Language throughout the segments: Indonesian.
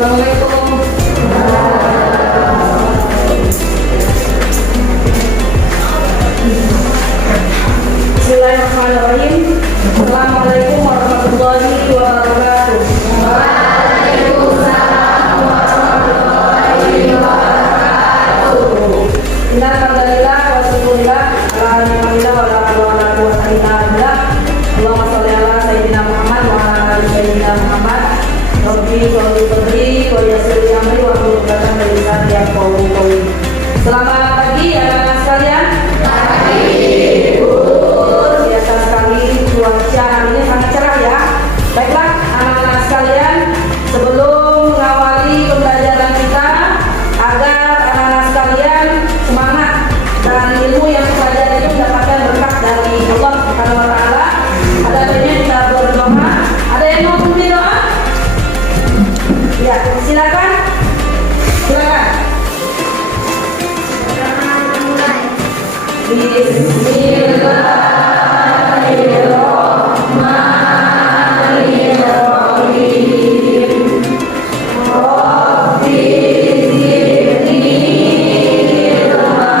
Assalamualaikum. Bismillahirrahmanirrahim. Assalamualaikum warahmatullahi wabarakatuh. Waalaikumsalam warahmatullahi wabarakatuh. Innalhamdalillah wa syukurillah ala ni'matillah wa la hawla wa la quwwata illa billah. Allahumma shalli ala sayyidina Muhammad wa ala ali sayyidina Muhammad. Rabbi sholli sadri wa yassir li amri wa hlul 'uqdatam min lisani yafqahu qawli. Selamat pagi anak-anak sekalian. Pagi, Bu. Biasa sekali cuaca hari ini sangat cerah ya. Baiklah anak-anak sekalian, sebelum mengawali pembelajaran kita, agar anak-anak sekalian semangat dan ilmu yang dipelajari itu mendapatkan berkah dari Allah Subhanahu wa taala. Ada baiknya kita berdoa. Ada yang mau memimpin doa? Ya, silakan. Silakan. Bismillahirrahmanirrahim. Rabbi zidni ilma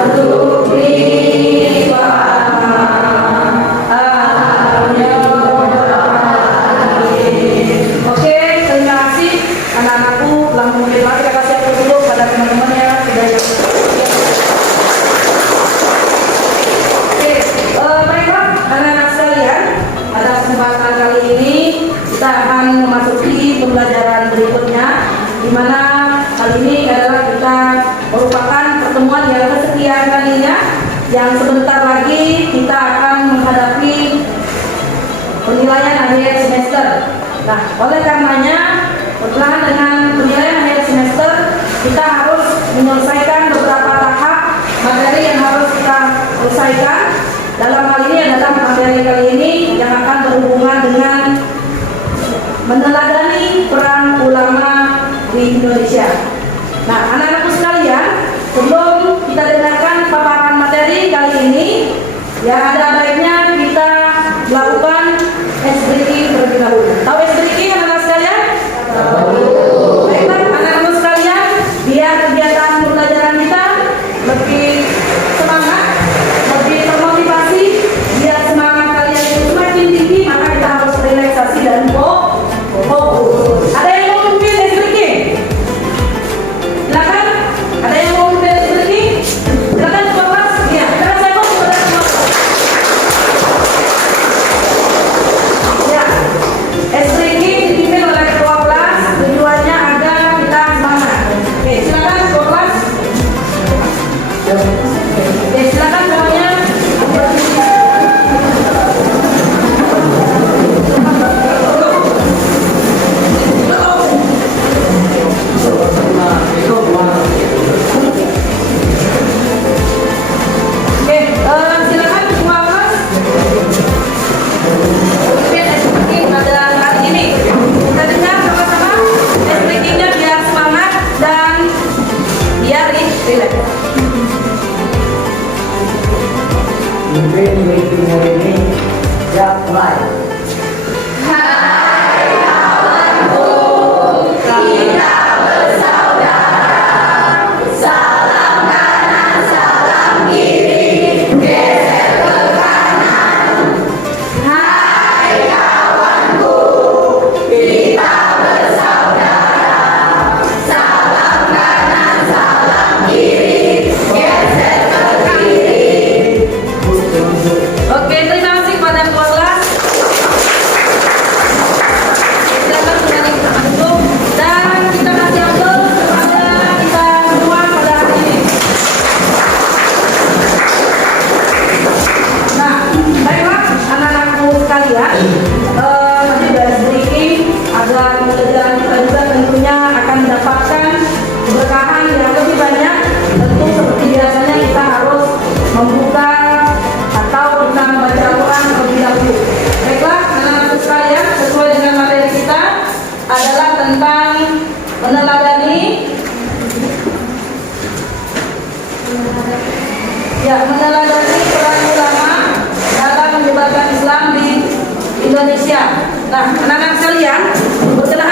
warzuqni fahma. Amin ya rabbal alamin. Oke, terima kasih anak-anakku telah memimpin. Kita kasih aplaus dulu pada teman-temannya sudah. Baiklah anak-anak sekalian, pada kesempatan kali ini kita akan memasuki pembelajaran berikutnya, di mana kali ini adalah kita merupakan pertemuan yang kesekian kalinya, yang sebentar lagi kita akan menghadapi penilaian akhir semester. Nah, oleh karenanya berkenaan dengan penilaian akhir semester, kita harus menyelesaikan beberapa tahap materi yang harus kita selesaikan. Dalam hal ini adalah materi kali ini yang akan berhubungan dengan meneladani peran ulama di Indonesia. Nah, anak-anakku sekalian, sebelum kita dengarkan paparan materi kali ini, ya ada baiknya kita melakukan SBQ terlebih dahulu. Tahu SBQ anak-anak sekalian? Tahu. Baiklah anak-anakku sekalian, biar kegiatan pembelajaran kita lebih semangat, lebih termotivasi, biar semangat kalian itu semakin tinggi, maka kita harus relaksasi dan fokus. Ada yang mau memimpin SBQ? Silakan. Ada yang mau memimpin SBQ? Silakan ketua kelas. Ya, silakan saya mau kepada ketua kelas. Ya, SBQ dipimpin oleh ketua kelas. Tujuannya agar kita semangat. Oke, silakan ketua kelas. Oke, silakan semuanya. Oke, silakan semua kelas. Mungkin SPK pada hari ini kita dengar sama-sama SPK-nya biar semangat dan biar relax. Mungkin meeting hari ini siap mulai. Oke, terima kasih kepada ketua kelas. Silakan kembali duduk dan kita kasih aplaus kepada kita semua pada hari ini. Nah, baiklah anak-anakku sekalian, tadi sudah sedikit agar pembelajaran kita juga tentunya akan mendapatkan keberkahan yang lebih banyak. Tentu seperti biasanya kita harus membuka atau kita membaca Al-Quran terlebih dahulu. Baiklah anak-anakku sekalian, sesuai dengan materi kita adalah tentang meneladani peran ulama dalam menyebarkan Islam di Indonesia. Nah, anak-anak sekalian, berkenaan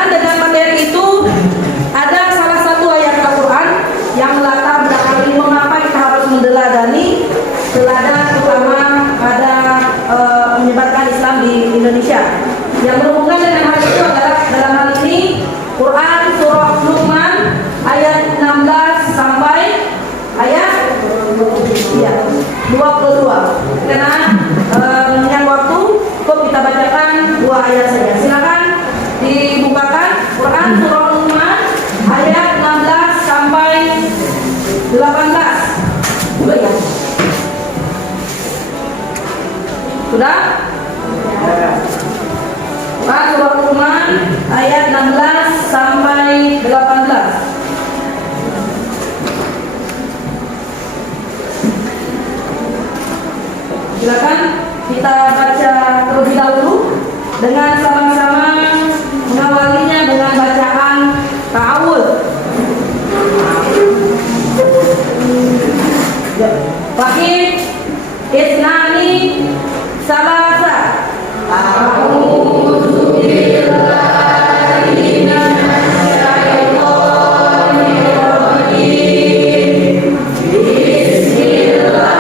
Dibukakan Quran surah Luqman ayat 16 sampai 18. Sudah ya? Sudah? Quran surah Luqman ayat 16 sampai 18. Silakan kita baca terlebih dahulu dengan sama-sama mengawalinya dengan bacaan ta'awudz. Wahid isnani salasa. A'udzu billahi minasy syaithanir rajim. Bismillah.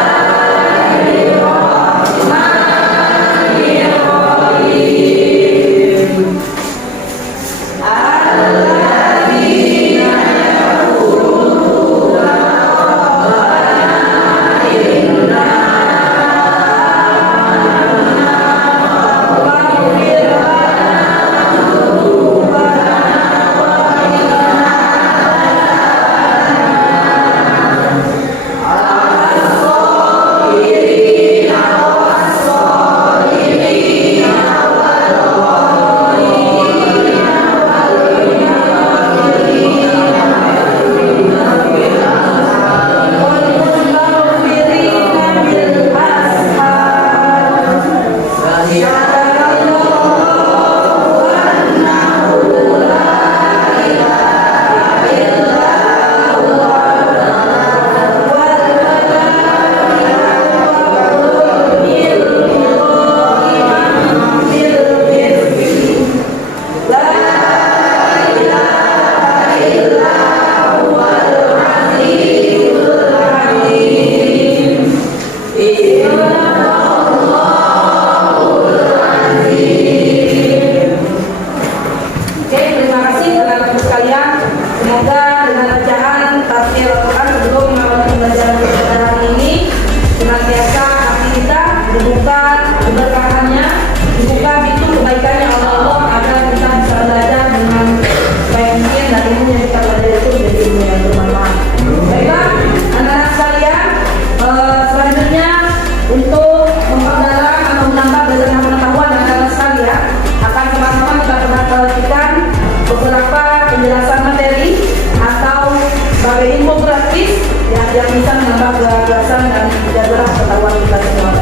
Yang bisa menambah gagasan dan jadwal pengetahuan kita semua.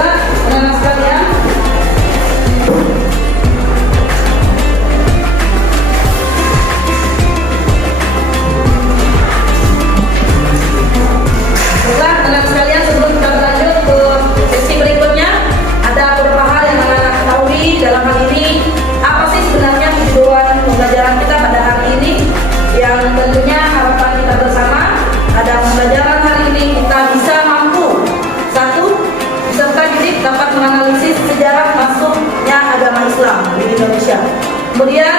Nah, anak-anak sekalian, sebelum kita berlanjut ke sesi berikutnya, ada beberapa hal yang anak-anak ketahui. Dalam hal ini, apa sih sebenarnya tujuan pembelajaran kita pada hari ini? Yang tentunya harapan kita bersama ada pembelajaran hari ini kita bisa mampu, satu, peserta didik dapat menganalisis sejarah masuknya agama Islam di Indonesia. Kemudian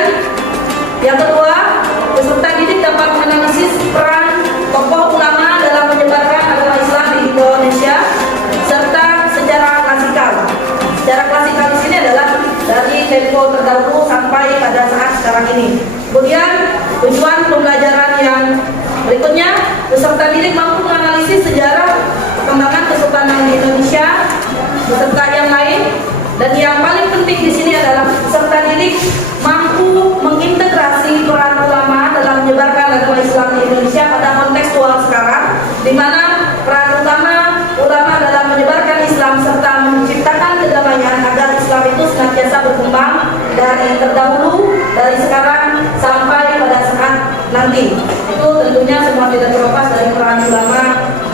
yang kedua, peserta didik dapat menganalisis peran tokoh ulama dalam menyebarkan agama Islam di Indonesia serta sejarah klasikal. Sejarah klasikal di sini adalah dari tempo terdahulu sampai pada saat sekarang ini. Kemudian tujuan pembelajaran yang berikutnya, peserta didik mampu menganalisis sejarah perkembangan kesultanan di Indonesia beserta yang lain, dan yang paling penting di sini adalah peserta didik mampu mengintegrasi peran ulama dalam menyebarkan agama Islam di Indonesia pada kontekstual sekarang, di mana peran utama ulama dalam menyebarkan Islam serta menciptakan kedamaian agar Islam itu senantiasa berkembang dari terdahulu, dari sekarang sampai pada saat nanti. Itu tentunya semua tidak terlepas dari peran ulama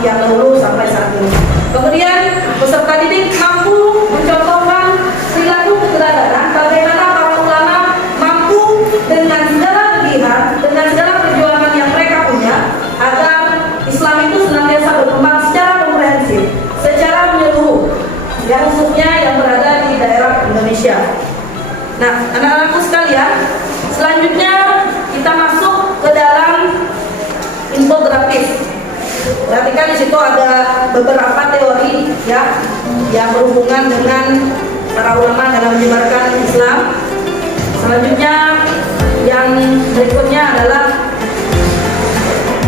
yang dahulu sampai saat ini. Kemudian peserta didik mampu mencontohkan perilaku keteladanan bagaimana para ulama mampu dengan segala lebihan, dengan segala perjuangan yang mereka punya agar Islam itu senantiasa berkembang secara komprehensif, secara menyeluruh, yang khususnya yang berada di daerah Indonesia. Nah, anak-anakku sekalian, selanjutnya kita masuk ke dalam infografis. Perhatikan di situ ada beberapa teori ya yang berhubungan dengan para ulama dalam menyebarkan Islam. Selanjutnya yang berikutnya adalah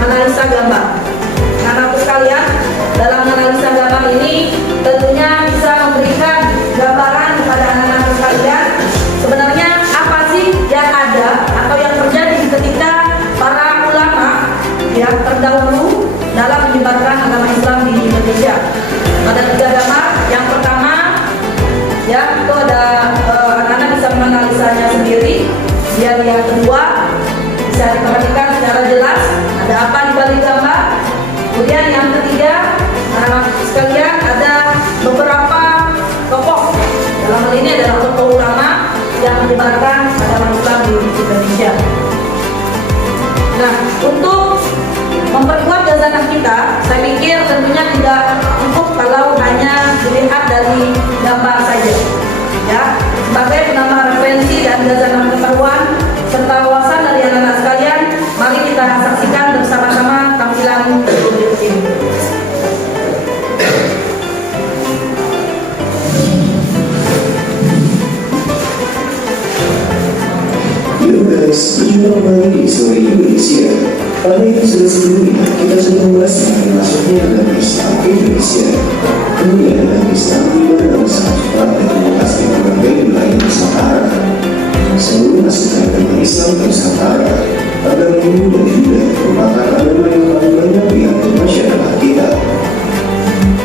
analisa gambar. Anak-anak sekalian, dalam analisa gambar ini tentunya bisa memberikan gambaran kepada anak-anak sekalian sebenarnya apa sih yang ada atau yang terjadi ketika para ulama yang terdahulu dalam menyebarkan agama Islam di Indonesia. Ada 3 gambar. Yang pertama, ya itu ada anak-anak bisa menganalisanya sendiri. Yang kedua bisa diperhatikan secara jelas ada apa di balik gambar. Kemudian yang ketiga, sekalian ada beberapa tokoh, dalam hal ini adalah tokoh ulama yang menyebarkan agama Islam di Indonesia. Nah, untuk memperkuat jazanah kita, saya pikir tentunya tidak cukup kalau hanya dilihat dari gambar saja. Ya, sebagai penambah referensi dan jazanah pengetahuan serta wawasan dari anak-anak sekalian, mari kita saksikan bersama-sama tampilan berikut ini. Yo guys, berjumpa kembali di Story Indonesia. Pada episode sebelumnya, kita sudah membahas mengenai masuknya agama Islam ke Indonesia. Kemudian agama Islam tiba dalam sangat cepat dan meluas di berbagai wilayah Nusantara. Sebelum masuknya agama Islam ke Nusantara, agama Hindu dan Buddha merupakan agama yang paling banyak dianut masyarakat kita.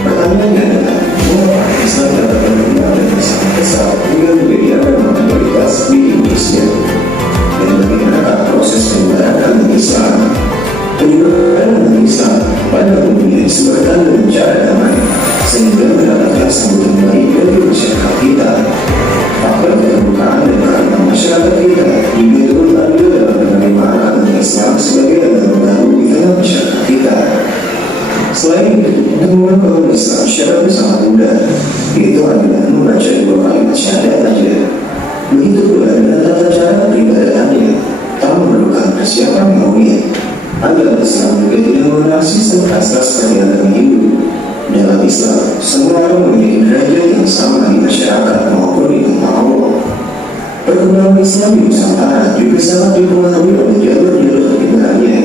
Pertanyaannya adalah, mengapa Islam dapat berkembang dan sangat besar hingga menjadi agama mayoritas di Indonesia? Dan bagaimana proses penyebaran agama Islam? Penyebaran agama Islam pada umumnya disebabkan dengan cara damai, sehingga mendapatkan sambutan baik dari masyarakat kita. Faktor keterbukaan dan keragaman masyarakat kita juga turut andil dalam penerimaan agama Islam sebagai agama baru di tengah masyarakat kita. Selain itu, untuk mengenal agama Islam syaratnya sangat mudah, yaitu adalah membaca 2 kalimat syahadat saja. Begitu pula dengan tata cara peribadatannya, tak memerlukan persiapan yang rumit. Agama Islam juga tidak mengenal sistem asas seperti agama Hindu. Dalam Islam, semua orang memiliki derajat yang sama di masyarakat maupun di tempat Allah. Perkembangan Islam di Nusantara juga sangat dipengaruhi oleh jalur-jalur penyebarannya,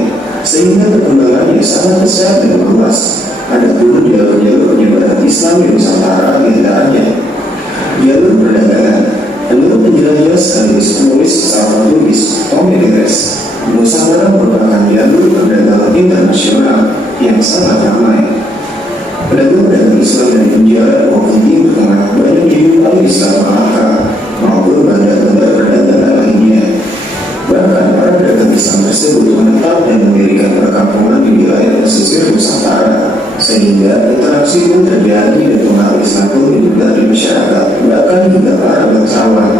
sehingga perkembangannya sangat besar dan luas. Adapun jalur-jalur penyebaran Islam di Nusantara diantaranya jalur perdagangan. Menurut penjelajah sekaligus penulis sama tulis Tommy Deres, Nusantara merupakan jalur perdagangan internasional yang sangat ramai. Pedagang-pedagang Islam dari penjara maupun Timur Tengah banyak dijumpai di Islam Malaka maupun bandar-bandar perdagangan lainnya. Bahkan para pedagang Islam tersebut menetap dan mendirikan perkampungan di wilayah pesisir Nusantara, sehingga interaksi pun terjadi dan pengaruh Islam pun menyebar di masyarakat, bahkan hingga para bangsawan.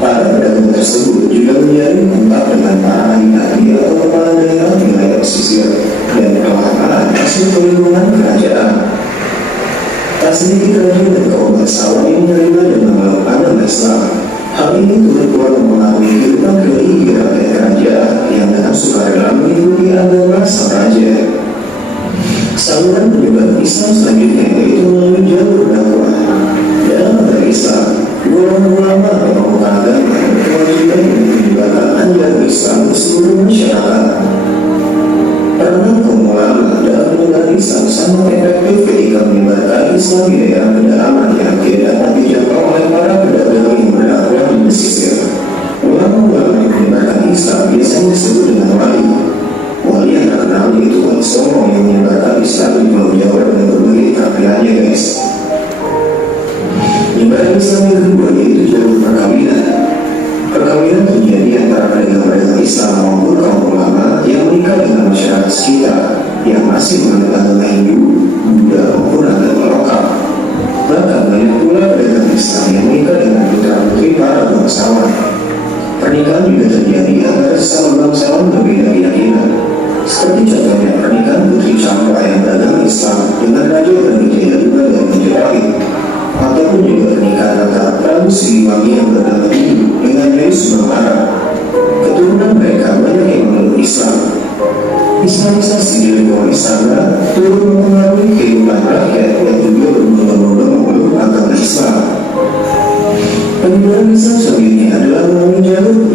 Para pedagang tersebut juga menjalin kontak dengan para ahli-ahli atau kepala daerah wilayah pesisir dan perlahan-lahan hasil perlindungan kerajaan. Tak sedikit raja dan kaum bangsawan yang menerima dan mengelola agama Islam. Hal ini turut kuat mempengaruhi kehidupan religi rakyat kerajaan yang dengan sukarela mengikuti agama sang raja. Saluran penyebaran Islam selanjutnya yaitu melalui jalur dakwah. Dalam agama Islam, golongan ulama atau pemuka agama berkewajiban untuk menyebarkan ajaran Islam ke seluruh masyarakat. Peran kaum ulama dalam menyebarkan Islam sangat efektif ketika menyebarkan Islam di daerah pedalaman yang tidak dapat dijangkau oleh para pedagang yang berdakwah di pesisir. Ulama-ulama yang menyebarkan Islam biasanya disebut dengan wali. Wali yang terkenal yaitu Wali Songo yang menyebarkan Islam di Pulau Jawa dengan berbagai tampilannya, guys. Penyebaran Islam yang kedua yaitu jalur perkawinan. Perkawinan terjadi antara pedagang-pedagang Islam maupun kaum ulama yang menikah dengan masyarakat sekitar yang masih menganut agama Hindu, Buddha maupun agama lokal. Bahkan banyak pula pedagang Islam yang menikah dengan putra-putri para bangsawan. Pernikahan juga terjadi antara sesama bangsawan berbeda keyakinan. Seperti contohnya pernikahan Putri Champa yang beragama Islam dengan Raja Brawijaya II dan Majapahit, ataupun juga pernikahan antara Prabu Siliwangi yang beragama Hindu dengan Nyai Subanglarang. Keturunan mereka banyak yang memeluk Islam. Islamisasi dari kaum Islam turut mempengaruhi kehidupan rakyat yang juga berbondong-bondong memeluk agama Islam. Penyebaran Islam selanjutnya adalah melalui jalur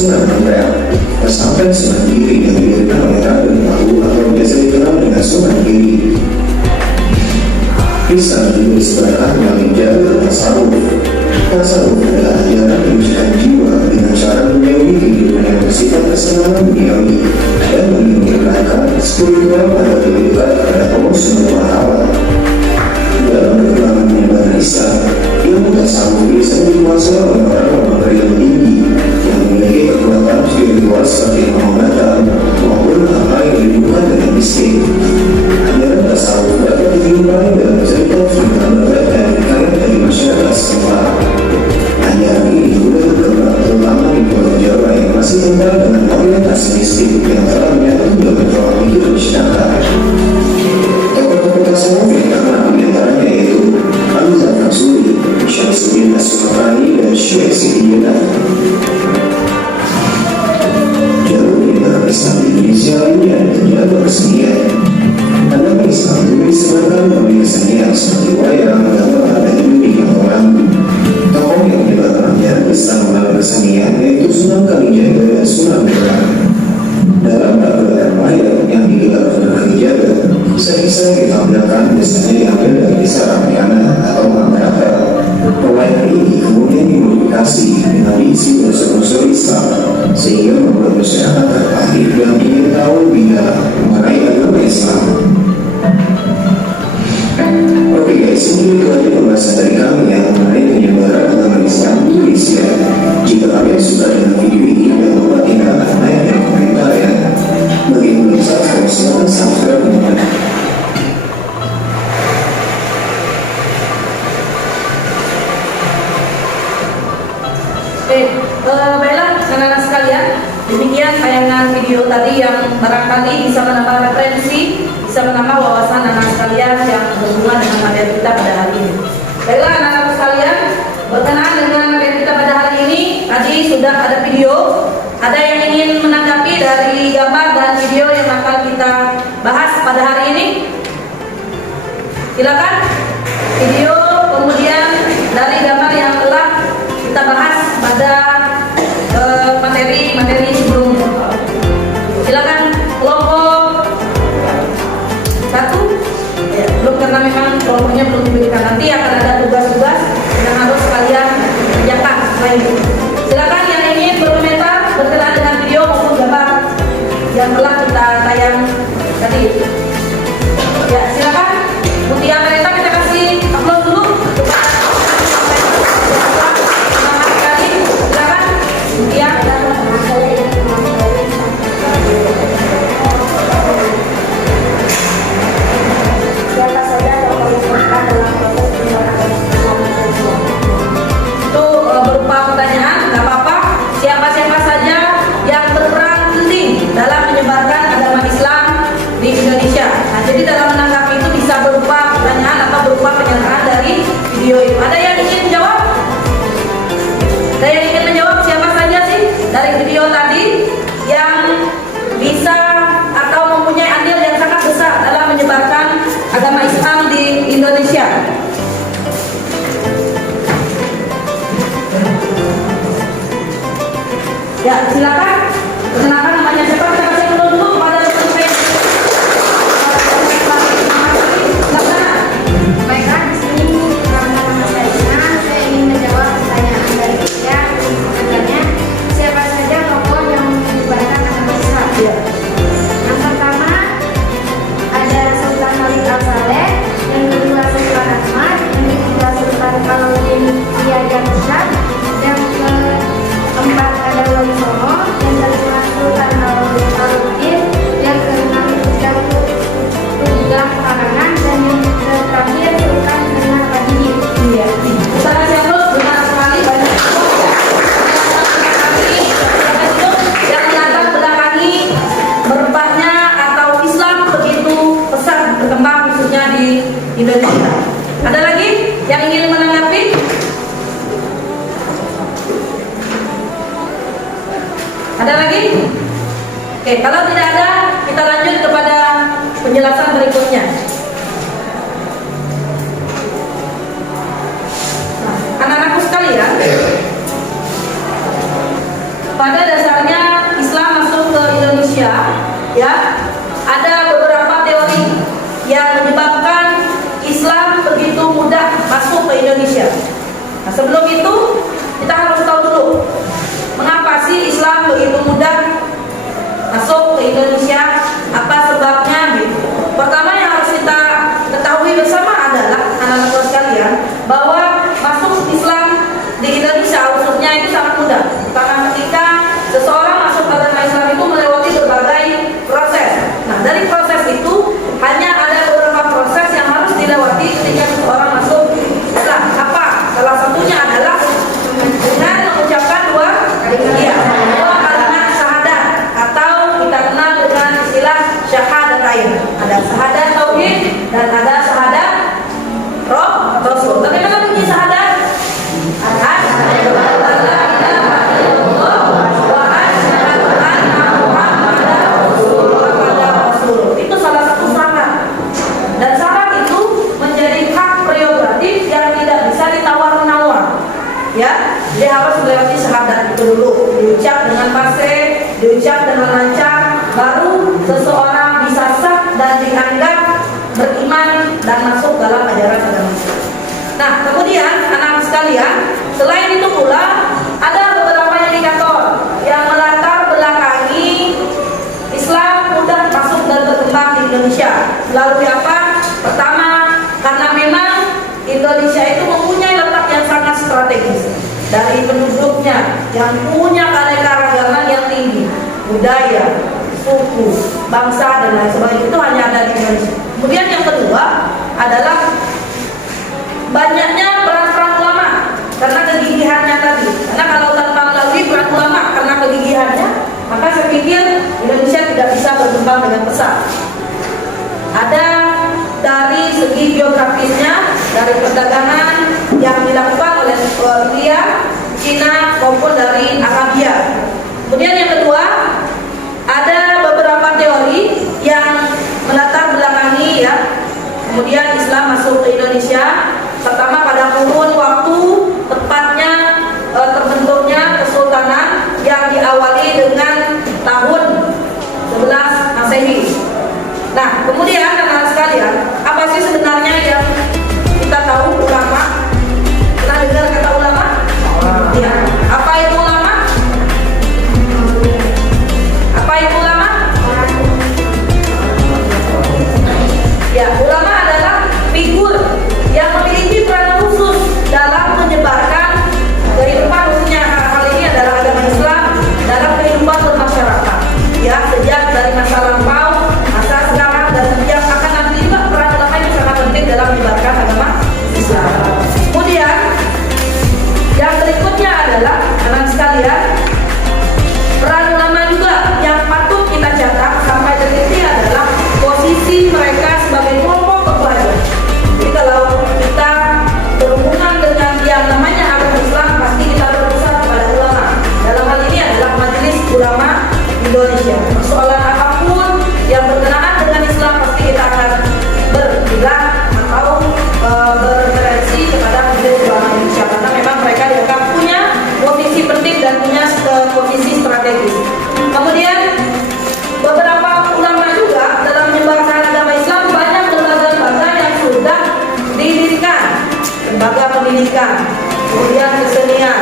Sunan Ampel. Pesantren Sunan Giri yang didirikan oleh Raden Paku atau biasa dikenal dengan Sunan Giri. Bisa juga disebarkan melalui jalur tasawuf. Tasawuf adalah ajaran menyucikan jiwa dengan cara menjauhi kehidupan yang bersifat kesenangan duniawi dan menginginkan spiritual pada lebih dekat kepada Allah Subhanahu wa Ta'ala. Dalam perkembangan penyebaran Islam, ilmu tasawuf bisa dikuasai oleh orang-orang berilmu tinggi yang memiliki kekuatan spiritual seperti pengobatan maupun apa yang dibutuhkan dengan mistik. Ajaran tasawuf dapat dijumpai dalam cerita Barat dan karya dari masyarakat setempat. Ajaran ini sudah berkembang terutama di Pulau Jawa yang masih kental dengan orientasi mistik yang telah menyatu dalam pola pikir masyarakat. Tokoh-tokoh tasawuf yang terkenal diantaranya yaitu Abu Zafar Suri, Syamsuddin As-Sufani, dan Syekh Siti Jenar. Jalur penyebaran Islam di Indonesia lainnya terjadi kesenian. Agama Islam juga disebarkan melalui kesenian seperti wayang, gamelan, dan juga orang. Tokoh yang menyebarkan ajaran Islam melalui kesenian yaitu Sunan Kalijaga dan Sunan Bonang. Dalam pergelaran wayang yang digelar pada Kalijaga, kisah-kisah yang ditampilkan biasanya diambil dari kisah Ramayana atau Mahabharata. Wayang ini kemudian dimodifikasi dengan diisi unsur-unsur Islam sehingga membuat masyarakat tertarik dan ingin tahu lebih dalam mengenai agama Islam. Oke guys, ini dulu aja pembahasan dari kami yang mengenai penyebaran agama Islam di Indonesia. Jika kalian suka dengan video ini, jangan lupa tinggalkan like dan komentar ya. Bagi yang belum subscribe, silahkan subscribe teman-teman. Baiklah anak-anak sekalian, demikian tayangan video tadi yang barangkali bisa menambah referensi, bisa menambah wawasan anak sekalian yang berhubungan dengan materi kita pada hari ini. Baiklah anak-anak sekalian, berkenaan dengan materi kita pada hari ini, tadi sudah ada video. Ada yang ingin menanggapi dari gambar dan video yang akan kita bahas pada hari ini? Silakan. Video kemudian dari gambar yang telah kita bahas pada materi sebelumnya. Silakan kelompok 1 ya, belum, karena memang kelompoknya belum diberikan. Nanti akan ada tugas-tugas yang harus kalian kerjakan setelah ini. Silakan yang ingin berkomentar berkenaan dengan video maupun gambar yang telah kita tayang tadi. Ya, silakan. Mutia Mereta kita kasih upload dulu. Agama Islam di Indonesia. Ya, silakan. Perkenalkan namanya siapa? Kita kasih dulu kepada teman-teman. Baiklah, di sini nama saya Ina. Saya ingin menjawab pertanyaan dari Tia. Pertanyaannya, siapa saja tokoh yang menyebarkan agama Islam? Ya. Yang pertama ada Sultan Khalid Al-Saleh, yang kedua Sultan Ahmad, yang ketiga Sultan Al-Din Iyajah, yang keempat ada Wali Songo, yang kelima Sultan Al-Din, yang keenam Tunggal Karangan, dan yang terakhir Sultan Zainal Abidin. Iya. Kita kasih upload benar sekali banyak yang melatar belakangi merebaknya atau Islam begitu pesat berkembang khususnya di Indonesia. Ada lagi yang ingin menanggapi? Ada lagi? Oke, kalau tidak ada, kita lanjut kepada penjelasan berikutnya. Nah, anak-anakku sekalian, pada dasar ya, ada beberapa teori yang menyebabkan Islam begitu mudah masuk ke Indonesia. Nah, sebelum itu kita harus tahu dulu mengapa sih Islam begitu mudah masuk ke Indonesia, apa sebabnya gitu. Pertama yang harus kita ketahui bersama adalah anak-anak sekalian bahwa masuk Islam di Indonesia khususnya itu sangat mudah. Karena ketika seseorang masuk ke agama Islam itu melewati berbagai proses. Nah, dari proses itu hanya ada beberapa proses yang harus dilewati ketika seseorang masuk Islam. Apa? Salah satunya adalah dengan mengucapkan dua kalimat syahadat, atau kita kenal dengan istilah syahadatain. Ada syahadat tauhid dan ada syahadat rasul. Bagaimana bunyi syahadat? Itu salah satu syarat. Dan syarat itu menjadi hak prerogatif yang tidak bisa ditawar-menawar. Ya, dia harus melewati syahadat itu dulu, diucap dengan fasih, diucap dengan lancar, baru seseorang bisa sah dan dianggap beriman dan masuk dalam ajaran agama Islam. Nah, kemudian anak-anak sekalian, selain itu pula ada beberapa indikator yang melatar belakangi Islam mudah masuk dan berkembang di Indonesia. Melalui apa? Pertama, karena memang Indonesia itu mempunyai letak yang sangat strategis. Dari penduduknya yang punya keanekaragaman yang tinggi, budaya, suku, bangsa dan lain sebagainya, itu hanya ada di Indonesia. Kemudian yang kedua adalah banyaknya peran-peran ulama karena kegigihannya tadi. Karena kalau tanpa melalui peran ulama karena kegigihannya, maka saya pikir Indonesia tidak bisa berkembang dengan pesat. Ada dari segi geografisnya, dari perdagangan yang dilakukan oleh India, Cina maupun dari Arabia. Kemudian yang kedua, ada beberapa teori yang melatar belakangi ya. Kemudian Islam masuk ke Indonesia. Pertama pada kurun waktu tepatnya terbentuknya kesultanan yang diawali dengan tahun 11 Masehi. Nah, kemudian anak-anak sekalian, apa sih sebenarnya yang kita tahu ulama? Pernah dengar kata ulama? Ya. Apa itu ulama? Apa itu ulama? Ya, ulama adalah figur yang memiliki peran khusus dalam menyebarkan kehidupan, khususnya hal ini adalah agama Islam dalam kehidupan bermasyarakat. Ya, sejak dari masa lampau, masa sekarang dan sejak akan nanti juga peran ulama itu sangat penting dalam menyebarkan agama Islam. Kemudian yang berikutnya adalah anak sekalian, peran ulama juga yang patut kita catat sampai detik ini adalah posisi mereka sebagai kelompok kepelajar. Jadi kalau kita berhubungan dengan yang namanya agama Islam, pasti kita berpusat kepada ulama. Dalam hal ini adalah Majelis Ulama Indonesia. Persoalan apapun yang berkenaan dengan Islam pasti kita akan berbilang atau berreferensi kepada Majelis Ulama Indonesia, karena memang mereka dianggap punya posisi penting dan punya posisi strategis. Kemudian beberapa ulama juga dalam menyebarkan agama Islam, banyak lembaga-lembaga yang sudah didirikan, lembaga pendidikan, kemudian kesenian,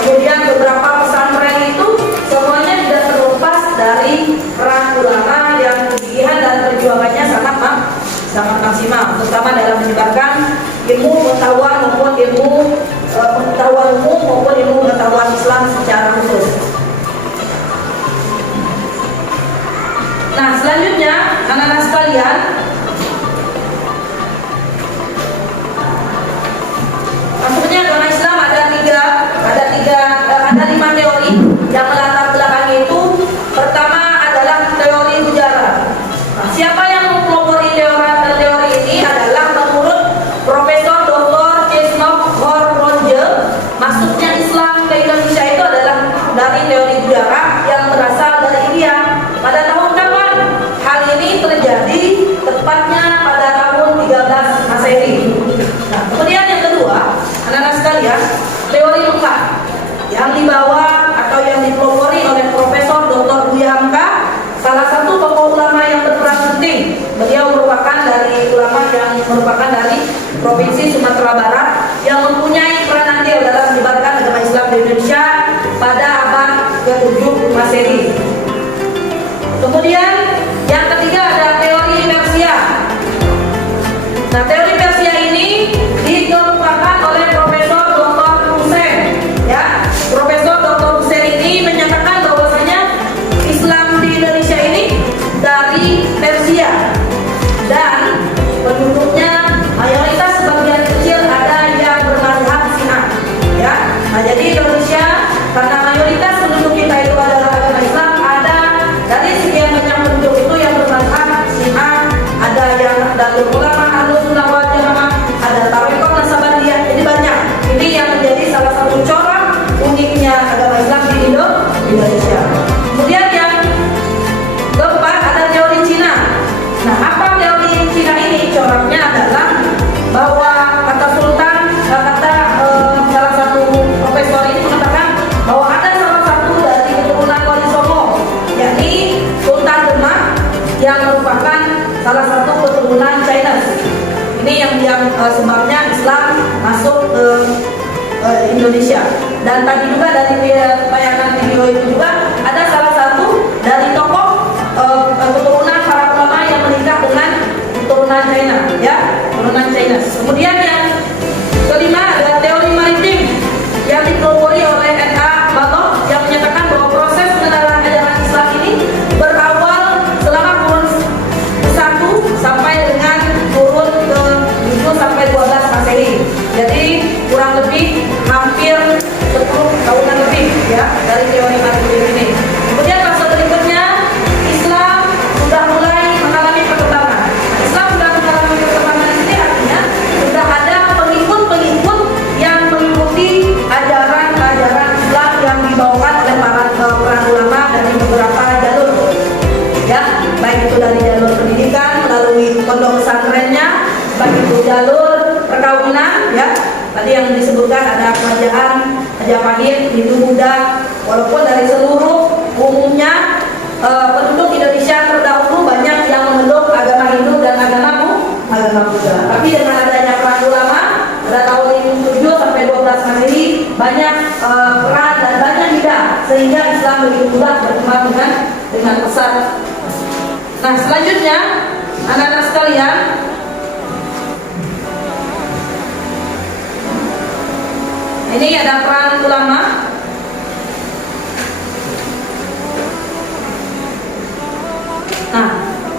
kemudian beberapa pesantren, itu semuanya tidak terlepas dari peran ulama yang kegigihan dan perjuangannya sangat maksimal, terutama dalam menyebarkan ilmu pengetahuan maupun ilmu pengetahuan umum maupun ilmu pengetahuan Islam secara khusus. Nah, selanjutnya anak-anak sekalian, maksudnya agama Islam ada 5 teori yang melatar belakangi itu. Pertama adalah teori sejarah. Nah, siapa yang mempelopori teori ini adalah menurut Profesor Dr. Cesnok Horronje. Masuknya Islam ke Indonesia itu adalah dari teori sejarah yang berasal dari India. Pada tahun kapan hal ini terjadi? Tepatnya pada tahun 13 Masehi. Nah, kemudian yang kedua, anak-anak sekalian, teori Mekah yang dibawa atau yang dipelopori oleh Profesor Dr. Buya Hamka, salah satu tokoh Provinsi Sumatera Barat yang mempunyai peran andil dalam menyebarkan agama Islam di Indonesia pada abad ke-7 Masehi. Kemudian yang ketiga ada teori Persia. Nah, teori Persia ini dikemukakan oleh Profesor Dr. Hussein. Ya, Profesor Dr. Hussein ini menyatakan bahwasanya Islam di Indonesia ini dari Persia dan penduduknya mayoritas sebagian kecil ada yang bermadzhab Syiah. Ya, nah jadi Indonesia karena mayoritas penduduk kita itu adalah agama Islam, ada dari sekian banyak penduduk itu yang bermadzhab Syiah, ada yang Nahdlatul Ulama, Ahlus Sunnah wal Jamaah, ada Tarekat Nasabaniyah. Jadi banyak. Ini yang menjadi salah satu corak uniknya agama Islam di Indonesia. Kemudian yang keempat ada teori Cina. Nah, apa teori Cina ini? Coraknya adalah bahwa kata Sultan, salah satu profesor ini mengatakan bahwa ada salah satu dari keturunan Wali Songo, yakni Sultan Demak, yang merupakan salah satu keturunan Chinese. Ini yang sebabnya Islam masuk ke Indonesia. Dan tadi juga dari tayangan video itu juga ada salah satu dari tokoh keturunan para ulama yang menikah dengan keturunan China, ya, keturunan China. Kemudian yang kelima ada teori maritim yang dipelopori oleh N.A. Balogh yang menyatakan bahwa proses pengenalan ajaran Islam ini berawal selama kurun ke-1 sampai dengan kurun ke-7 sampai 12 Masehi. Jadi kurang lebih hampir 10 tahunan lebih, ya, dari teori maritim ini. Kemudian fase berikutnya Islam sudah mulai mengalami perkembangan. Islam sudah mengalami perkembangan ini artinya sudah ada pengikut-pengikut yang mengikuti ajaran-ajaran Islam yang dibawakan oleh para ulama dari beberapa jalur, ya, baik itu dari jalur pendidikan melalui pondok pesantrennya, baik itu jalur perkawinan, ya, tadi yang disebutkan ada kerajaan Majapahit, Hindu Buddha. Walaupun dari seluruh umumnya penduduk Indonesia terdahulu banyak yang memeluk agama Hindu dan agama Buddha. Tapi dengan adanya peran ulama pada tahun 7 sampai 12 Masehi banyak peran dan banyak bidang sehingga Islam begitu mudah berkembang dengan pesat. Nah, selanjutnya anak-anak sekalian, ini ada peran ulama. Nah,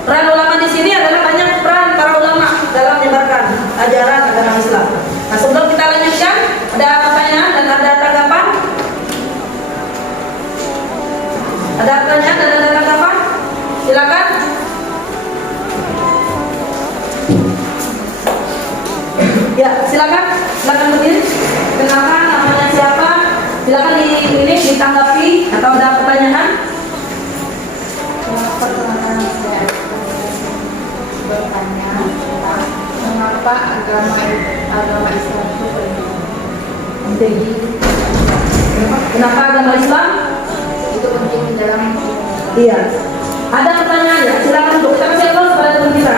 peran ulama di sini adalah banyak peran para ulama dalam menyebarkan ajaran agama Islam. Nah, sebelum kita lanjutkan, ada pertanyaan dan ada tanggapan? Ada pertanyaan dan ada tanggapan? Silakan. Ya, silakan berdiri. Kenalkan namanya siapa? Silakan ini ditanggapi atau ada pertanyaan? Pertanyaan saya bertanya tentang mengapa agama Islam itu penting. Kenapa agama Islam Itu penting dalam hidup. Iya. Ada pertanyaan ya? Silakan untuk kita kasih aplaus pada teman kita.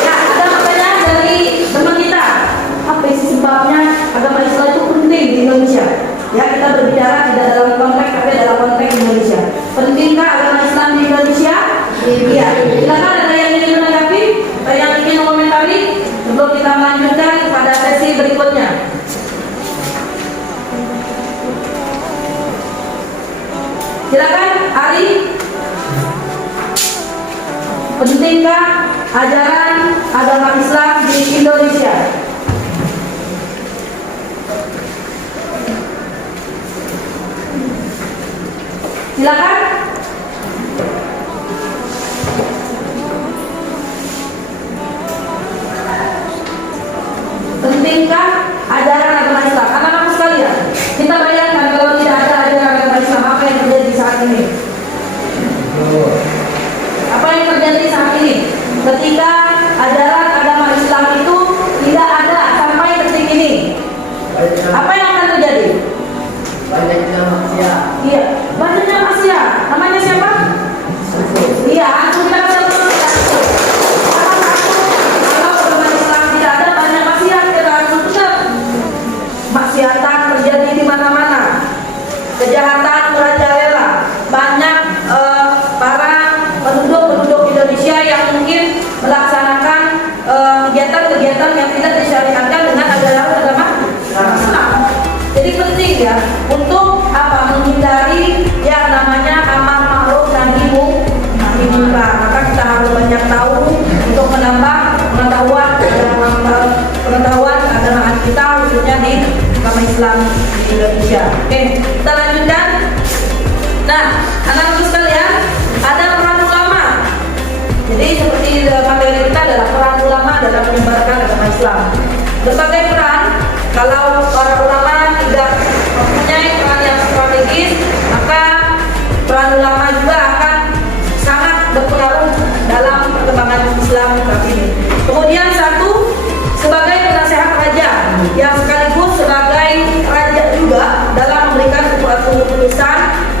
Ya, ada pertanyaan dari teman kita. Apa sih sebabnya agama Islam itu penting di Indonesia? Ya, kita berbicara tidak dalam konteks tapi dalam konteks Indonesia. Pentingkah agama Islam di Indonesia? Iya. Silakan ada yang ingin menanggapi, ada yang ingin mengomentari sebelum kita melanjutkan pada sesi berikutnya. Silakan, Ari. Pentingkah ajaran agama Islam di Indonesia? Silakan. Pentingkah ajaran agama Islam? Anak-anak sekalian, kita bayangkan kalau tidak ada ajaran agama Islam, apa yang terjadi saat ini? Apa yang terjadi saat ini? Ketika ajaran agama Islam itu tidak ada sampai detik ini, apa yang akan terjadi? Banyaknya maksiat. Iya, banyaknya maksiat. Namanya siapa? Iya, aku kita kasih tahu. Kalau agama Islam tidak menambah pengetahuan keagamaan kita khususnya di agama Islam di Indonesia. Oke, kita lanjutkan. Nah, anak-anak sekalian, ada peran ulama. Jadi seperti materi kita adalah peran ulama dalam menyebarkan agama Islam. Berbagai peran, kalau para ulama tidak mempunyai peran yang strategis, maka peran ulama juga akan sangat berpengaruh dalam perkembangan Islam saat ini. Kemudian satu, sebagai penasehat raja yang sekaligus sebagai raja juga dalam memberikan suatu keputusan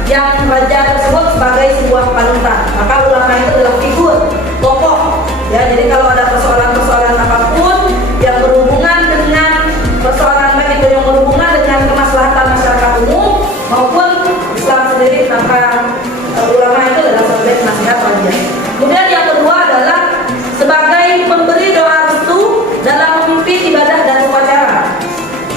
yang raja tersebut sebagai sebuah panutan. Maka ulama itu adalah figur tokoh. Ya, jadi kalau ada persoalan-persoalan apapun yang berhubungan dengan persoalan baik itu yang berhubungan dengan kemaslahatan masyarakat umum maupun Islam sendiri, maka ulama itu adalah sebagai penasihat raja. Kemudian yang kedua adalah sebagai pemberi doa restu dalam memimpin ibadah dan upacara.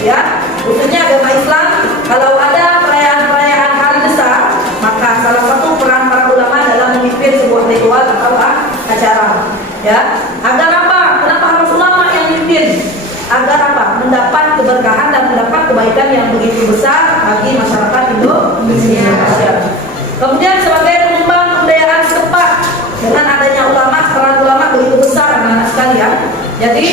Ya, khususnya agama Islam kalau ada perayaan-perayaan hari besar, maka salah satu peran para ulama dalam memimpin sebuah ritual atau acara. Ya, agar apa? Kenapa harus ulama yang memimpin? Agar apa? Mendapat keberkahan dan mendapat kebaikan yang begitu besar bagi masyarakat Indonesia. Kemudian sebagai pengembang kebudayaan setempat, dengan adanya ulama, peran ulama begitu besar anak-anak sekalian. Jadi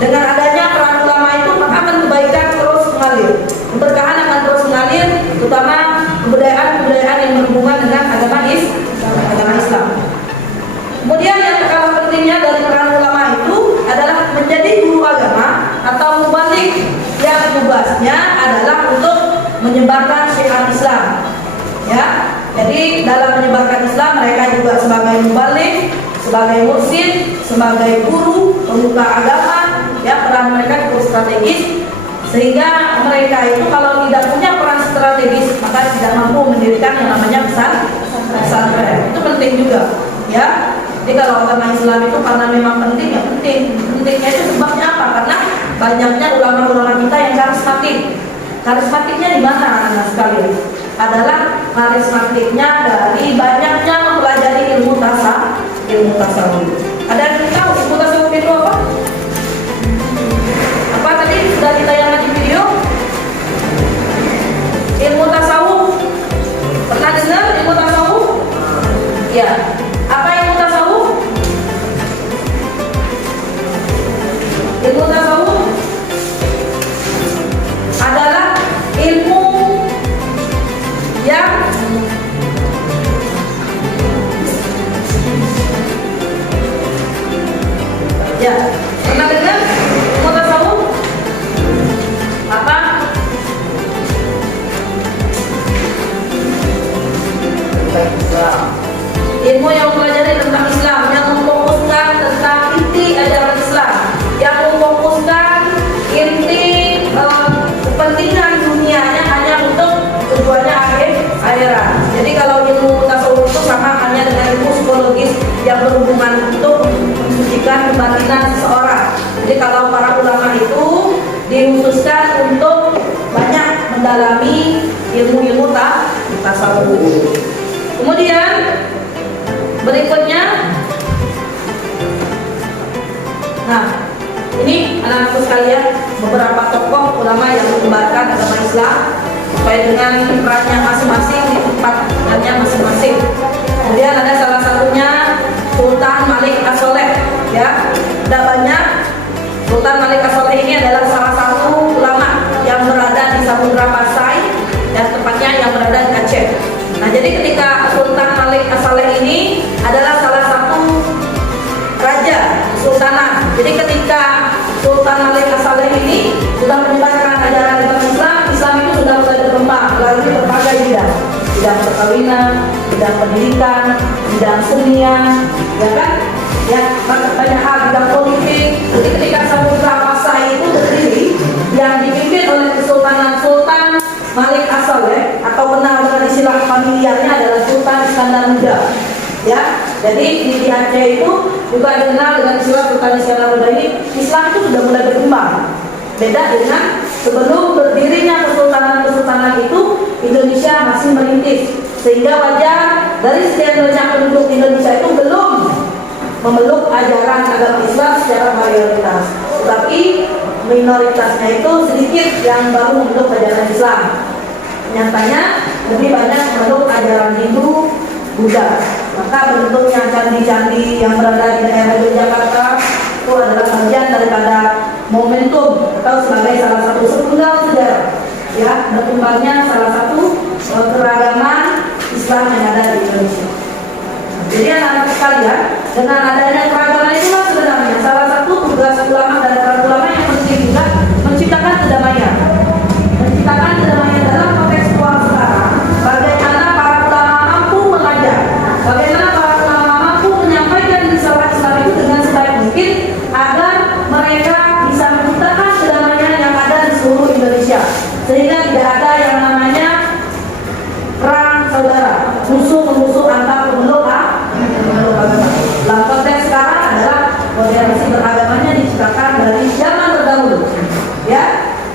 dengan adanya peran ulama itu maka akan kebaikan terus mengalir, keberkahan akan terus mengalir, terutama kebudayaan-kebudayaan yang berhubungan dengan agama Islam. Kemudian yang kalah pentingnya dari peran ulama itu adalah menjadi guru agama atau mubalik yang tugasnya adalah untuk menyebarkan syiar Islam. Ya, jadi dalam menyebarkan Islam mereka juga sebagai mubalik, sebagai mursyid, sebagai guru, pembuka agama. Ya, peran mereka cukup strategis sehingga mereka itu kalau tidak punya peran strategis maka tidak mampu mendirikan yang namanya pesantren. Itu penting juga. Ya, jadi kalau agama Islam itu karena memang penting ya penting. Pentingnya itu sebabnya apa? Karena banyaknya ulama-ulama kita yang karismatik. Karismatiknya di mana anak-anak sekalian? Adalah karismatiknya dari banyaknya mempelajari ilmu tasawuf. Ada yang tahu ilmu tasawuf itu apa? Apa tadi sudah ditayangkan di video? Ilmu tasawuf. Pernah dengar ilmu tasawuf? Ya. Apa ilmu tasawuf? Ilmu tasawuf adalah ilmu yang ya, pernah dengar ilmu tasawuf? Apa? Ilmu yang mempelajari tentang Islam, yang memfokuskan tentang inti ajaran Islam, yang memfokuskan inti kepentingan dunianya hanya untuk tujuannya akhirat. Jadi kalau ilmu tasawuf itu sama hanya dengan ilmu psikologis yang berhubungan untuk mensucikan kebatinan seseorang. Jadi kalau para ulama itu dikhususkan untuk banyak mendalami ilmu-ilmu tasawuf. Kemudian berikutnya, nah ini anak-anakku sekalian beberapa tokoh ulama yang menyebarkan agama Islam sesuai dengan perannya masing-masing di tempatnya masing-masing. Kemudian ada salah satunya Sultan Malik As-Soleh. Ya, ada banyak. Sultan Malik As-Soleh ini adalah salah satu ulama yang berada di Samudra Pasai dan tempatnya yang berada di Aceh. Nah, jadi ketika Sultan Malik As-Soleh ini adalah salah satu raja sultanah. Jadi ketika Sultan Malik As-Soleh ini sudah menyebarkan ajaran agama Islam, Islam itu sudah mulai berkembang melalui berbagai bidang perkawinan, bidang pendidikan, bidang senian, ya kan? Ya, banyak hal, bidang politik. Jadi ketika Samudra Pasai itu berdiri yang dipimpin oleh Kesultanan Sultan Malik As-Soleh atau benar-benar istilah familiarnya adalah Sultan Iskandar Muda. Ya, jadi di Aceh itu juga dikenal dengan istilah Sultan Iskandar Muda ini. Islam itu sudah mulai berkembang. Beda dengan sebelum berdirinya kesultanan-kesultanan itu, Indonesia masih merintis. Sehingga wajar dari sekian banyak penduduk Indonesia itu belum memeluk ajaran agama Islam secara mayoritas. Tetapi minoritasnya itu sedikit yang baru memeluk ajaran Islam. Nyatanya lebih banyak memeluk ajaran Hindu, Buddha. Maka bentuknya candi-candi yang berada di daerah Yogyakarta itu adalah bagian daripada momentum atau sebagai salah satu sepenggal sejarah ya berkembangnya salah satu keragaman Islam yang ada di Indonesia. Jadi anak-anak sekalian, dengan adanya keragaman itulah sebenarnya salah satu tugas ulama dan para ulama yang penting juga menciptakan kedamaian. Menciptakan kedamaian dalam kontekstual sekarang. Bagaimana para ulama mampu mengajar, bagaimana para ulama mampu menyampaikan risalah Islam itu dengan sebaik mungkin agar mereka bisa menciptakan kedamaian yang ada di seluruh Indonesia, sehingga tidak ada yang namanya perang saudara, musuh-musuh antar pemeluk agama. Dalam konteks sekarang adalah moderasi beragamanya diciptakan dari zaman terdahulu. Ya,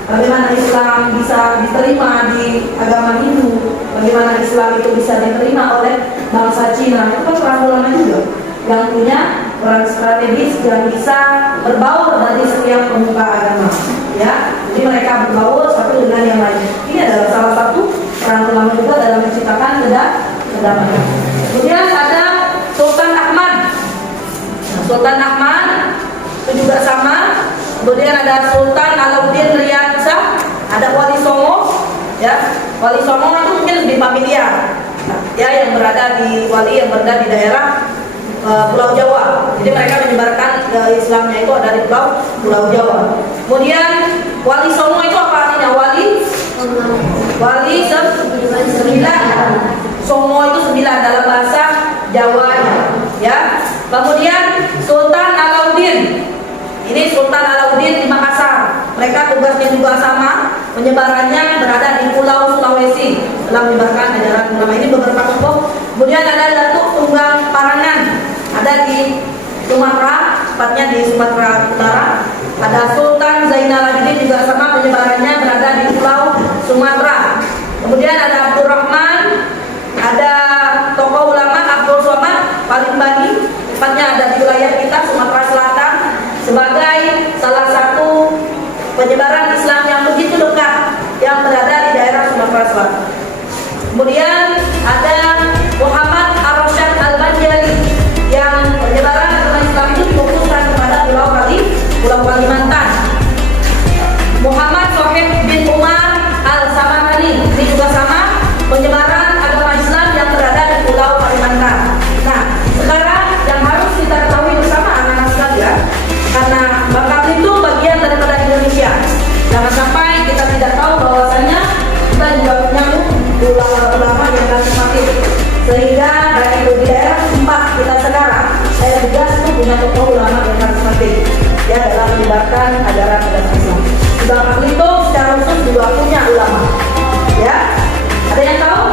bagaimana Islam bisa diterima di agama Hindu, bagaimana Islam itu bisa diterima oleh bangsa Cina, itu kan para ulama juga yang punya peran strategis yang bisa berbaur dari setiap pemuka agama. Ya, jadi mereka berbaur satu dengan yang lain. Ini adalah salah satu peran ulama juga dalam menciptakan kedamaian. Kemudian ada Sultan Ahmad. Nah, Sultan Ahmad itu juga sama. Kemudian ada Sultan Alauddin Riyad Shah, ada Wali Songo. Ya, Wali Songo itu mungkin lebih familiar. Nah, ya, yang berada di di daerah Pulau Jawa. Jadi mereka menyebarkan Islamnya itu ada di Pulau Jawa. Kemudian Wali Songo itu apa artinya? Wali 9. Songo itu 9 dalam bahasa Jawa ya. Kemudian Sultan Alauddin. Ini Sultan Alauddin di Makassar. Mereka tugasnya juga sama, penyebarannya berada di Pulau Sulawesi dalam menyebarkan ajaran ulama. Ini beberapa tokoh. Kemudian ada Datuk Tunggang Parangan, ada di Sumatera, tepatnya di Sumatera Utara. Ada Sultan Zainal Abidin juga sama, penyebarannya berada di Pulau Sumatera. Kemudian ada Abdurrahman, ada tokoh ulama Abdul Somad Palimbani, tepatnya ada di wilayah kita Sumatera Selatan, sebagai salah satu penyebaran Islam yang begitu dekat yang berada di daerah Sumatera Selatan. Kemudian ada Muhammad Ar-Rasyad Al-Banjali yang penyebaran agama Islam itu difokuskan kepada Pulau Kalimantan. Muhammad Sohib bin Umar Al-Samarani, ini juga sama, penyebaran agama Islam yang berada di Pulau Kalimantan. Nah, sekarang yang harus kita ketahui bersama anak-anak sekalian, karena Bangka Belitung bagian daripada Indonesia. Jangan sampai kita tidak tahu bahwasanya kita juga punya ulama-ulama yang karismatik. Sehingga dari daerah tempat kita sekarang, saya juga itu punya tokoh ulama yang karismatik ya dalam menyebarkan ajaran Islam. Di Bangka Belitung secara khusus juga punya ulama. Ya, ada yang tahu?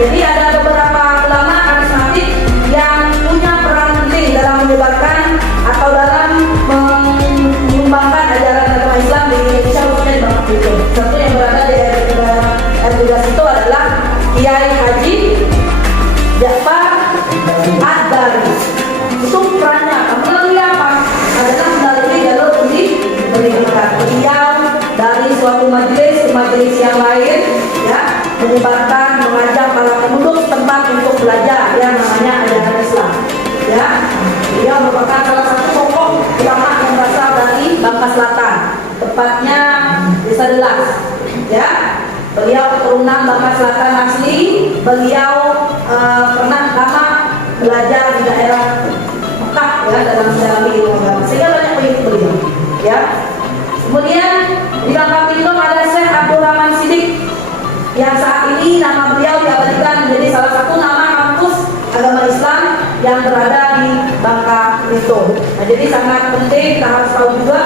Jadi ada beberapa ulama karismatik yang punya peran penting dalam menyebarkan atau dalam mengembangkan ajaran agama Islam di Indonesia, khususnya di Bangka Belitung. Satu yang berada di daerah tugas itu adalah Kiai Haji Ja'far Ad-Dari. Itu perannya melalui apa? Adalah melalui jalur pendidikan. Beliau dari suatu majelis yang lain ya menyebarkan, mengajak para penduduk tempat untuk belajar yang namanya ajaran Islam. Ya, beliau merupakan salah satu tokoh ulama yang berasal dari Bangka Selatan, tepatnya Desa Delas. Ya, beliau keturunan Bangka Selatan asli. Beliau pernah lama belajar di daerah Mekah ya dalam mendalami ilmu agama, sehingga banyak pengikut beliau. Ya. Kemudian di Bangka Belitung ada Syekh Abdul Rahman Sidik yang saat ini nama beliau diabadikan menjadi salah satu nama kampus agama Islam yang berada di Bangka Belitung. Nah, jadi sangat penting kita harus tahu juga.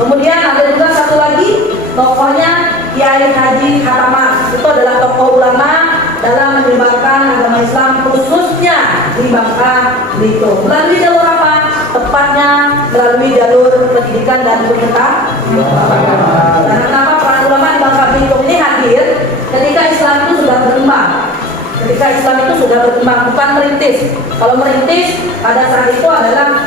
Kemudian ada juga satu lagi tokohnya Kiai Haji Hatamat. Itu adalah tokoh ulama dalam menyebarkan agama Islam khususnya di Bangka Belitung. Melalui jalur apa? Tepatnya melalui jalur pendidikan dan pengetahuan. Karena kenapa para ulama di Bangka Belitung ini hadir ketika Islam itu sudah berkembang, ketika Islam Islam itu sudah berkembang, bukan merintis. Kalau merintis pada saat itu adalah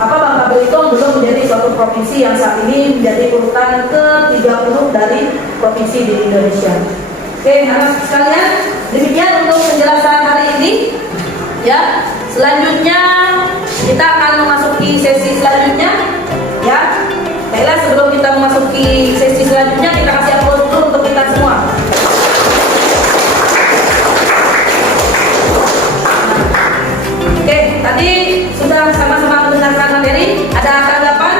Bangka Belitung belum menjadi suatu provinsi yang saat ini menjadi urutan ke-30 dari provinsi di Indonesia. Oke, anak sekalian, demikian untuk penjelasan hari ini. Ya, selanjutnya kita akan memasuki sesi selanjutnya. Ya, baiklah, sebelum kita memasuki sesi selanjutnya, kita kasih aplaus dulu untuk kita semua. Oke, tadi sudah sama-sama mendengarkan materi. Ada tanggapan?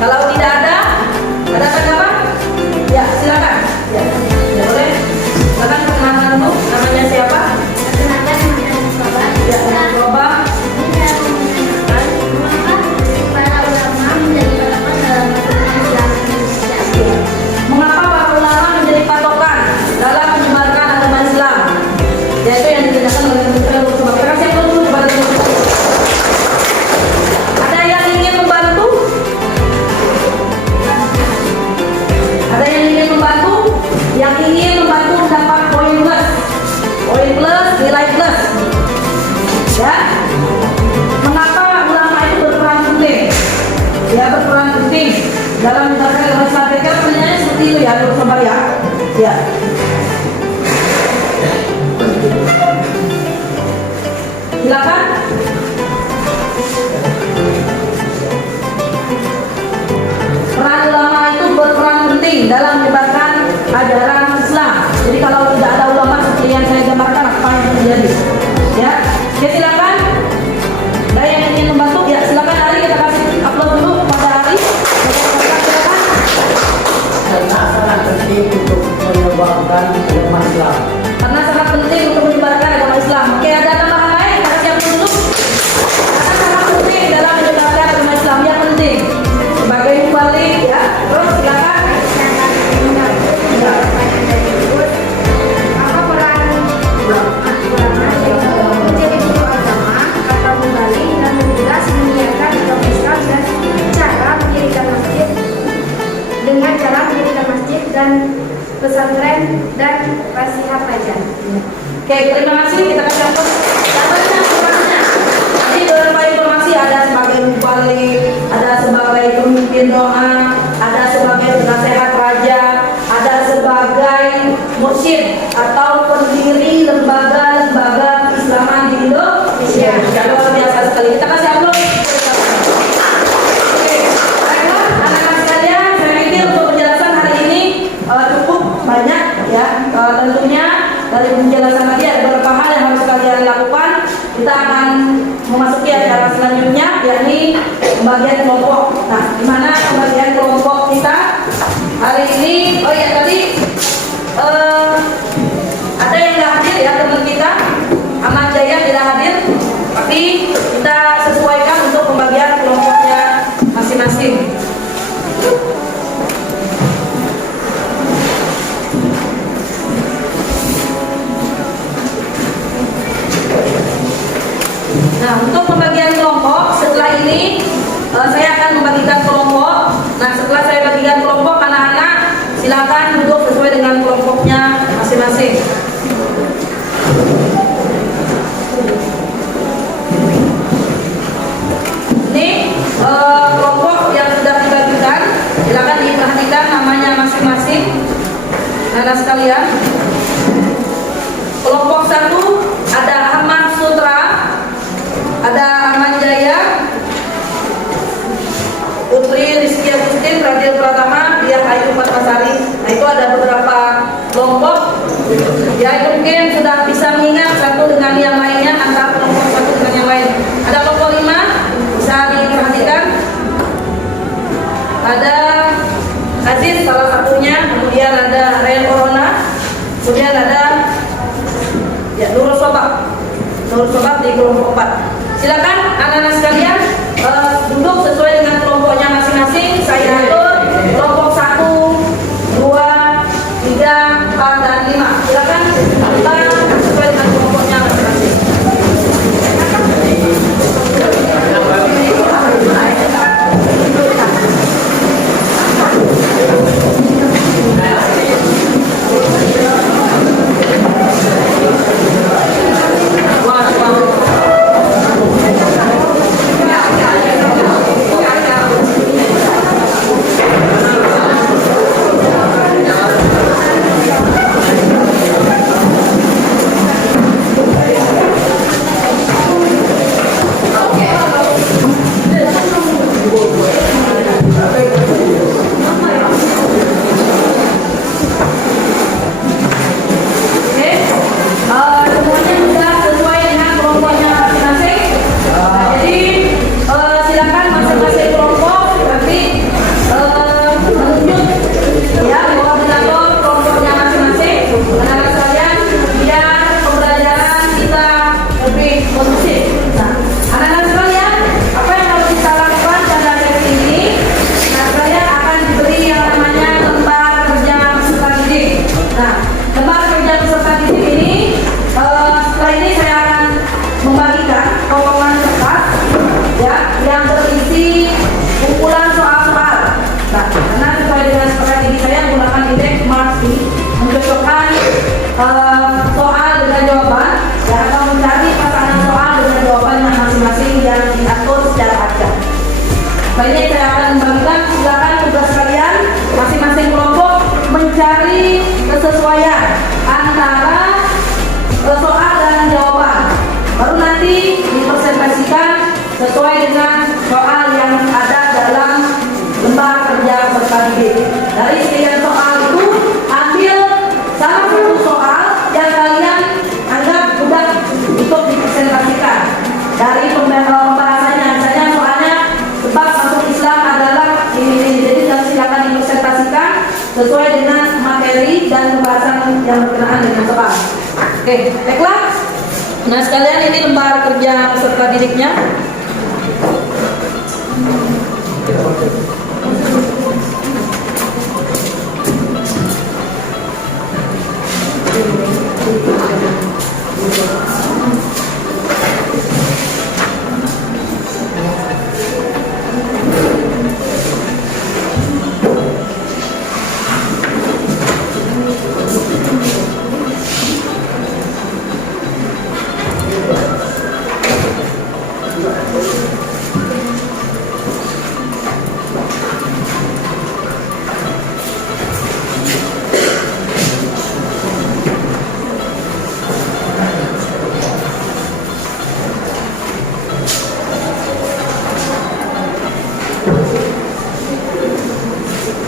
Kalau tidak ada tanggapan? Ya, silakan. Ya, boleh. Silakan perkenalan dulu. Namanya siapa? Perkenalkan, nama saya Ya, coba. para ulama menjadi patokan dalam perkembangan Islam Indonesia. Mengapa para ulama menjadi patokan dalam menyebarkan agama Islam? Yaitu yang dijelaskan oleh Menteri Agama. Terima kasih dulu kepada Ibu. Ada yang ingin membantu? Ada yang ingin membantu? Yang ingin membantu mendapat poin plus, nilai plus. Ya. Mengapa ulama itu berperan penting? Ya, berperan penting dalam menyebarkan agama Islam. Kira-kira pertanyaannya seperti itu ya, Dr. Sobar ya. Ya. Silakan. Peran ulama itu berperan penting dalam menyebarkan ajaran Islam. Jadi kalau tidak ada ulama seperti yang saya gambarkan, apa yang terjadi? Ya. Oke, silakan. Ada yang ingin membantu? Ya, silakan Ari, kita kasih upload dulu kepada Ari. Silakan. Karena sangat penting untuk menyebarkan agama Islam. Karena sangat penting untuk menyebarkan agama Islam. Oke, ada tambahan lain? Kita siap dulu. Karena sangat penting dalam menyebarkan agama Islam. Yang penting sebagai mubalik, ya. Terus silakan. Apa peran ulama dalam menjadi guru agama atau membalik dan menjelas menyiarkan agama Islam dan cara mendirikan masjid dan pesantren dan nasihat aja. Oke, terima kasih. Kita kasih aplaus. Contohnya, perannya. Tadi beberapa informasi, ada sebagai mubalik, ada sebagai pemimpin doa, ada sebagai penasehat raja, ada sebagai mursyid atau pendiri lembaga-lembaga keislaman di Indonesia. Luar biasa sekali. Kita kasih aplaus. Oke, baiklah, anak-anak sekalian, saya pikir untuk penjelasan hari ini cukup banyak ya. Tentunya dari penjelasan tadi ada beberapa hal yang harus kalian lakukan. Kita akan memasuki acara selanjutnya, yakni pembagian kelompok. Nah, gimana pembagian kelompok kita hari ini? Oh ya, tadi ada yang nggak hadir ya, teman kita Ahmad Jaya tidak hadir, tapi kita sesuaikan untuk pembagian kelompoknya masing-masing. Nah, untuk pembagian kelompok, setelah ini saya akan membagikan kelompok. Nah, setelah saya bagikan kelompok, anak-anak silakan duduk sesuai dengan kelompoknya masing-masing. Ini kelompok yang sudah dibagikan, silakan diperhatikan namanya masing-masing. Anak sekalian, kelompok 1 ada Ahmad Sutra, ada Ahmad Jaya, Putri Rizky Agustin, Radil Pratama, Diah Ayu Fatmasari. Nah, itu ada beberapa kelompok. Ya, itu mungkin sudah bisa mengingat satu dengan yang lainnya, antara kelompok satu dengan yang lain. Ada kelompok 5, bisa diperhatikan. Ada Aziz salah satunya, kemudian ada Ryan Corona, kemudian ada ya, Nurul Sobak di kelompok 4. Silakan anak-anak sekalian duduk sesuai dengan kelompoknya masing-masing. Saya atur kelompok 1, 2, 3, 4, dan 5. Silakan kita sesuai dengan kelompoknya masing-masing. Baiknya saya akan membagikan, silakan tugas kalian masing-masing kelompok mencari kesesuaian antara soal dan jawaban. Baru nanti dipresentasikan sesuai dengan soal yang ada dalam lembar kerja peserta didik. Dari sekian soal itu, ambil salah satu soal yang kalian anggap mudah untuk dipresentasikan. Dari pembahasannya, misalnya soalnya sebab masuk Islam adalah ini. Jadi silakan dipresentasikan sesuai dengan materi dan pembahasan yang berkenaan dengan soal. Oke, baiklah. Nah sekalian, ini lembar kerja peserta didiknya.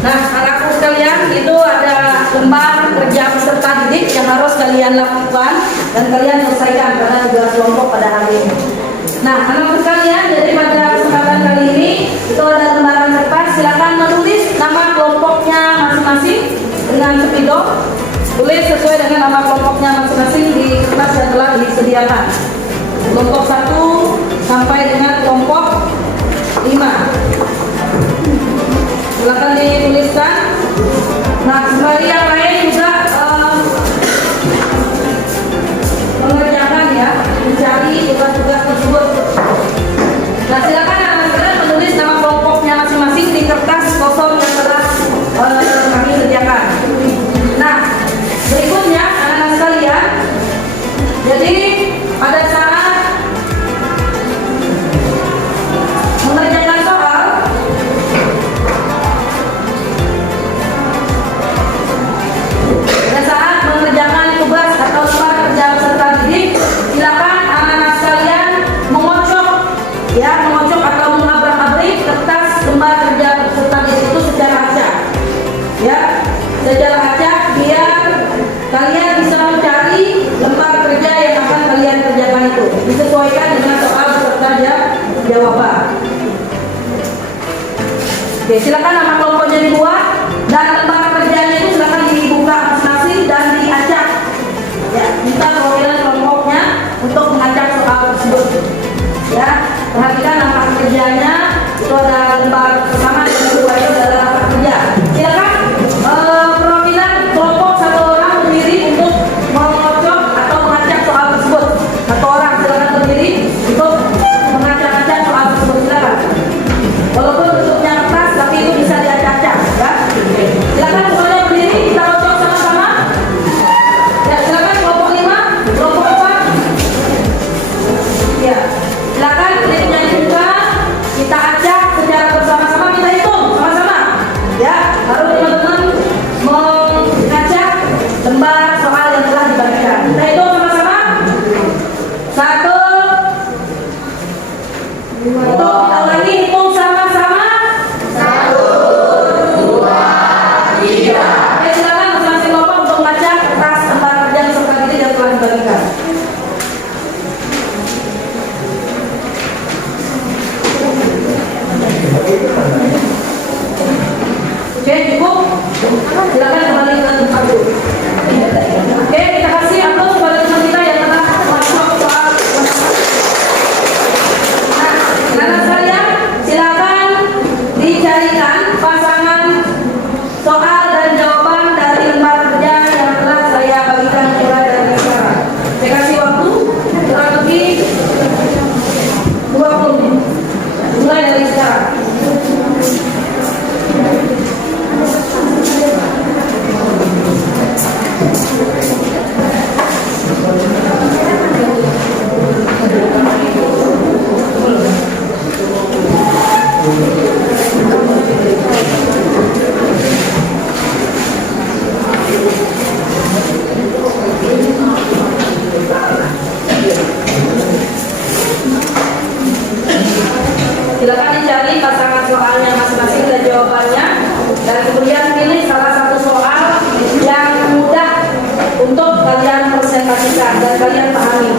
Nah, anakku sekalian, itu ada lembar kerja peserta didik yang harus kalian lakukan dan kalian selesaikan karena tugas kelompok pada hari ini. Nah, anakku sekalian, jadi pada kesempatan kali ini itu ada lembaran kertas. Silakan menulis nama kelompoknya masing-masing dengan spidol. Tulis sesuai dengan nama kelompoknya masing-masing di kertas yang telah disediakan. Kelompok 1 sampai dengan kelompok 5. Silakan dituliskan. Nah, sembari yang lain juga mengerjakan ya, mencari tugas-tugas tersebut. Nah, silakan anak-anak menulis nama kelompoknya masing-masing di kertas kosong yang telah kami sediakan. Nah, berikutnya anak-anak sekalian, jadi pada saat mengerjakan soal, pada saat mengerjakan tugas atau lembar kerja peserta didik, silakan anak-anak sekalian mengocok atau mengabrak-abrik kertas lembar kerja peserta didik itu secara acak, ya, secara acak biar kalian bisa mencari lembar kerja yang akan kalian kerjakan itu disesuaikan dengan soal beserta jawaban. Oke, silakan nama kelompoknya dibuat dan lembar kerjanya itu silakan dibuka masing-masing dan diacak. Ya, minta perwakilan kelompoknya untuk mengacak soal tersebut. Ya, perhatikan nama kerjanya itu ada lembar pertama dan kedua itu adalah nama kerja. Silakan perwakilan kelompok 1 orang berdiri untuk mengocok atau mengacak soal tersebut. 1 orang silakan berdiri untuk mengacak-acak soal tersebut. Silakan. Walaupun bentuknya kertas, tapi itu bisa diacak-acak, ya. Silakan semuanya berdiri, kita ocok sama-sama. Ya, silakan kelompok 5, kelompok 4. Ya, silakan klipnya dibuka, kita acak secara bersama-sama, kita hitung sama-sama. Ya, baru teman-teman mengacak lembar soal yang telah dibagikan. Kita hitung sama-sama. 1. Untuk kita ulangi, hitung sama-sama. 1, 2, 3. Oke, silakan masing-masing kelompok untuk mengacak kertas lembar kerja peserta didik yang telah dibagikan. Oke, cukup. Silakan kembali ke tempat dulu. Oke, kita kasih aplaus kepada teman kita yang telah masuk soal. Nah, anak sekalian, silakan dicarikan pasangan soal dan jawaban dari lembar kerja yang telah saya bagikan mulai dari sekarang. Saya kasih waktu kurang lebih 20 menit. Mulai dari sekarang. Silakan dicari pasangan soalnya masing-masing dan jawabannya, dan kemudian pilih salah satu soal yang mudah untuk kalian presentasikan dan kalian pahami.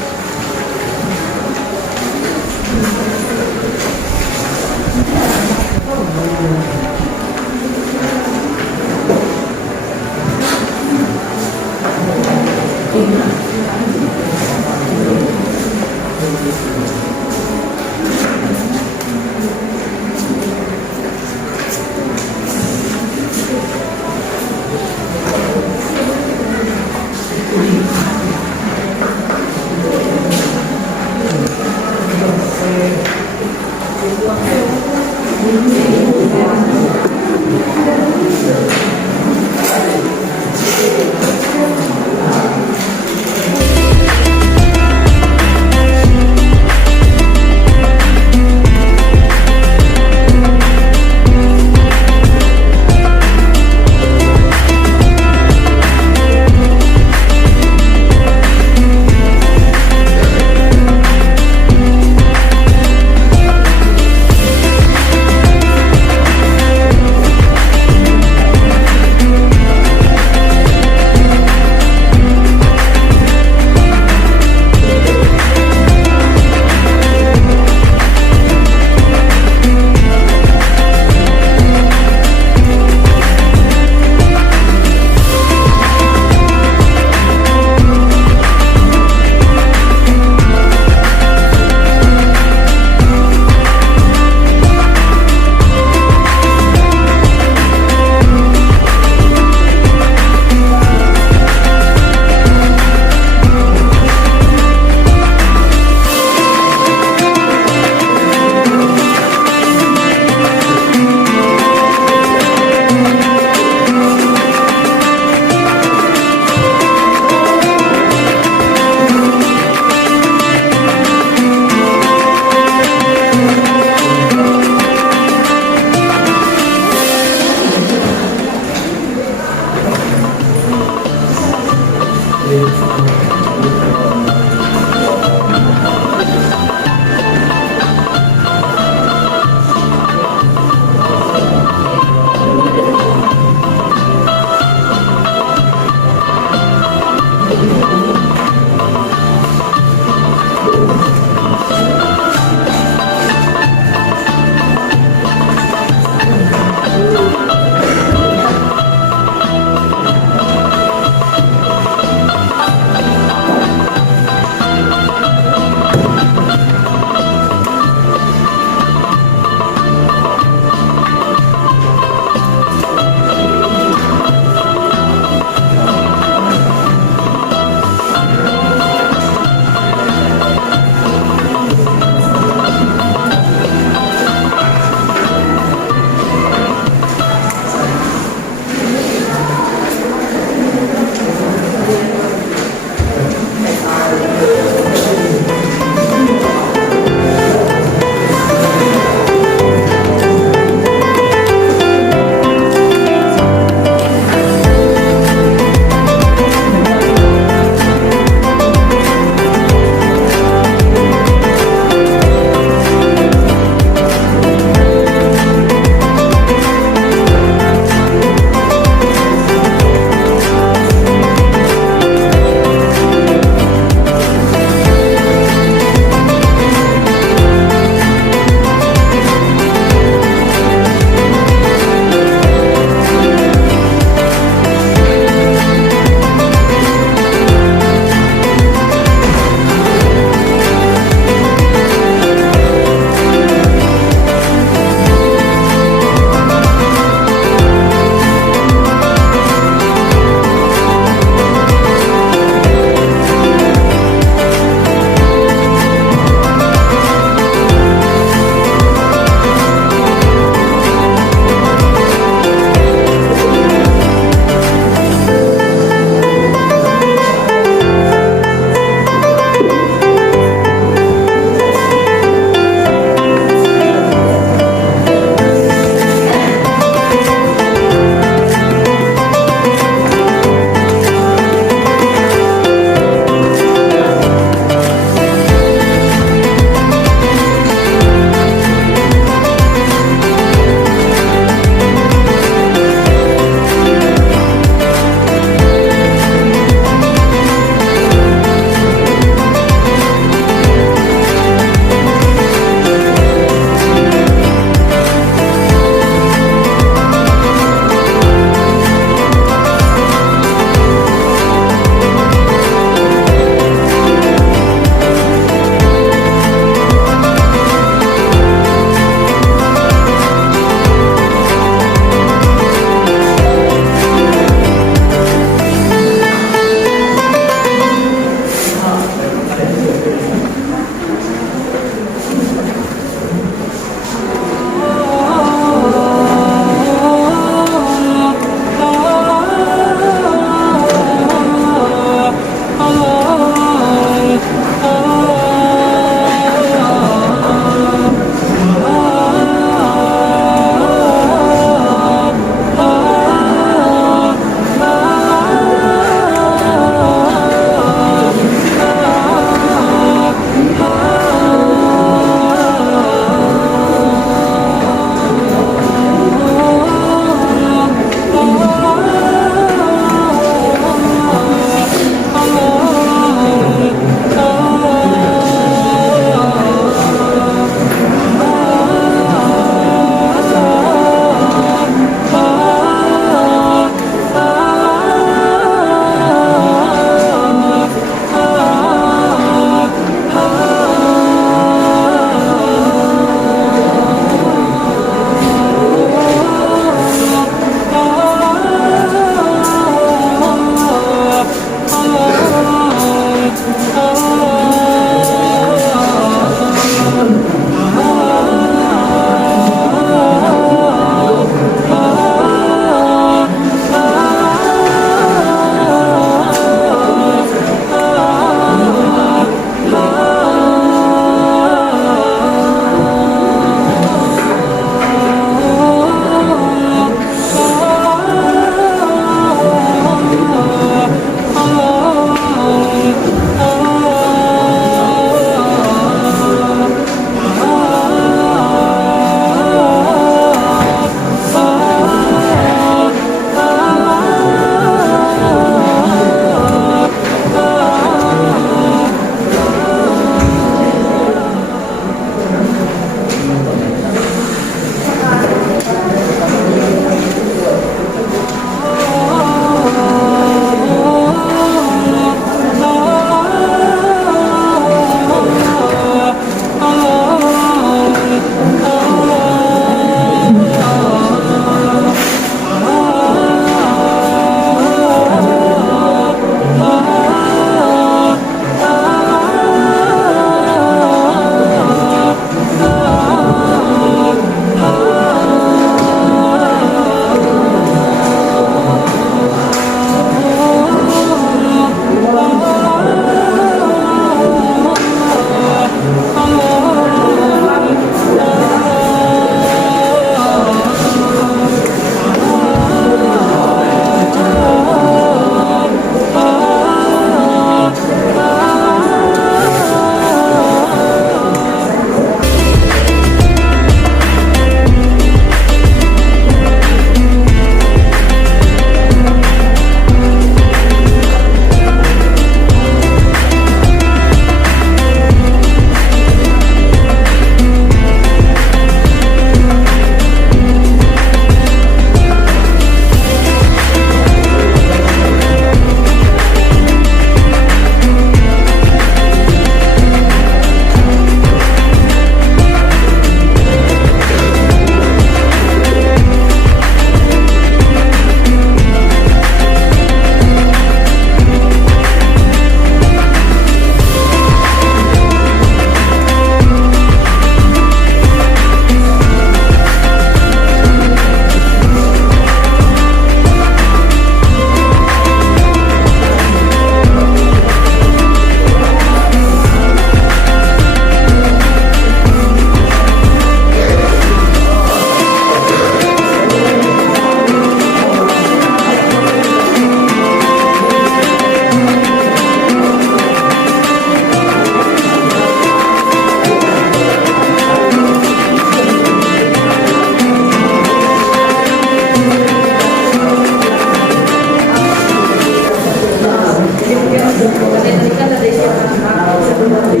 Oke,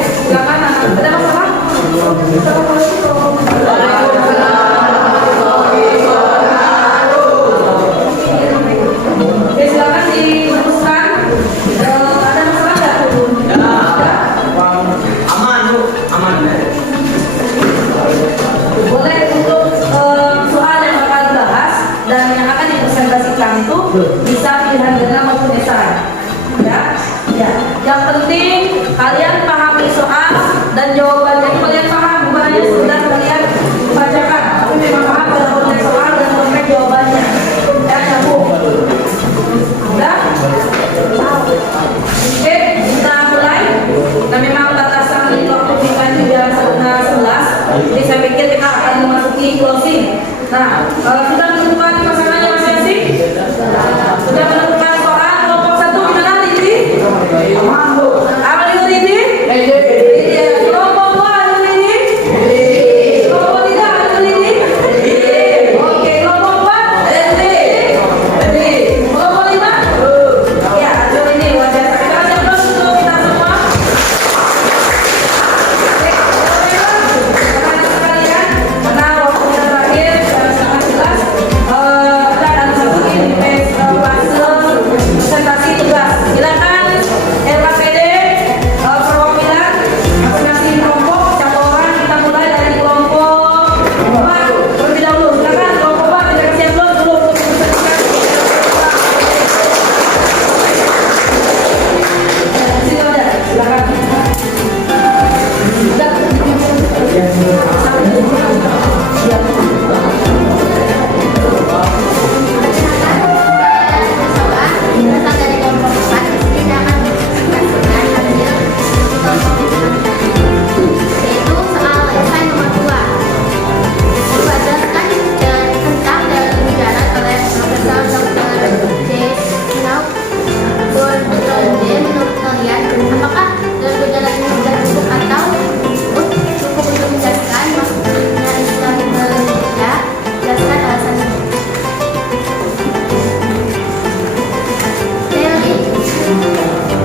silakan. Ada masalah? Oke, silakan diteruskan. Ada masalah nggak? Aman, Bu. Aman. Boleh untuk soal yang bakal dibahas dan yang akan dipresentasikan itu bisa pilihan ganda maupun esai. Ya, ya. Yang penting kalian pahami soal dan jawabannya. Kalian paham bukan hanya sekedar kalian bacakan, tapi memang paham pada konteks soal dan konteks jawabannya. Ya, nyambung. Udah? Oke, kita mulai. Nah, memang batasan waktu kita juga setengah 11. Jadi saya pikir kita akan memasuki closing. Nah, sudah menentukan pasangannya masing-masing? Sudah menentukan soal kelompok 1 gimana, Lidi? Apa itu, Lidi? Kelompok 2 itu, Lidi? Kelompok 3 itu, Lidi? Oke, kelompok 4? Kelompok 5? Ya, itu ini luar biasa. Kita siap belum untuk kita semua? Kalian, karena waktunya terakhir sangat jelas. Kita akan masuki di fase presentasi tugas. Silakan RKPD perwakilan masing-masing kelompok. Satu orang kita mulai dari kelompok 4 terlebih dahulu. Silakan kelompok 4 tidak siap belum dulu untuk presentasikan. Sini aja, silakan. Berasal dari kelompok 4, kita akan mempresentasikan hasil kelompok 5, yaitu soal esai nomor 2. Dibacakan tentang dalam darat oleh Profesor Dr. J. Sinau. Menurut kalian, apakah dalam darat ini sudah cukup atau cukup untuk menjelaskan maksudnya Islam ke Indonesia? Jelaskan alasannya.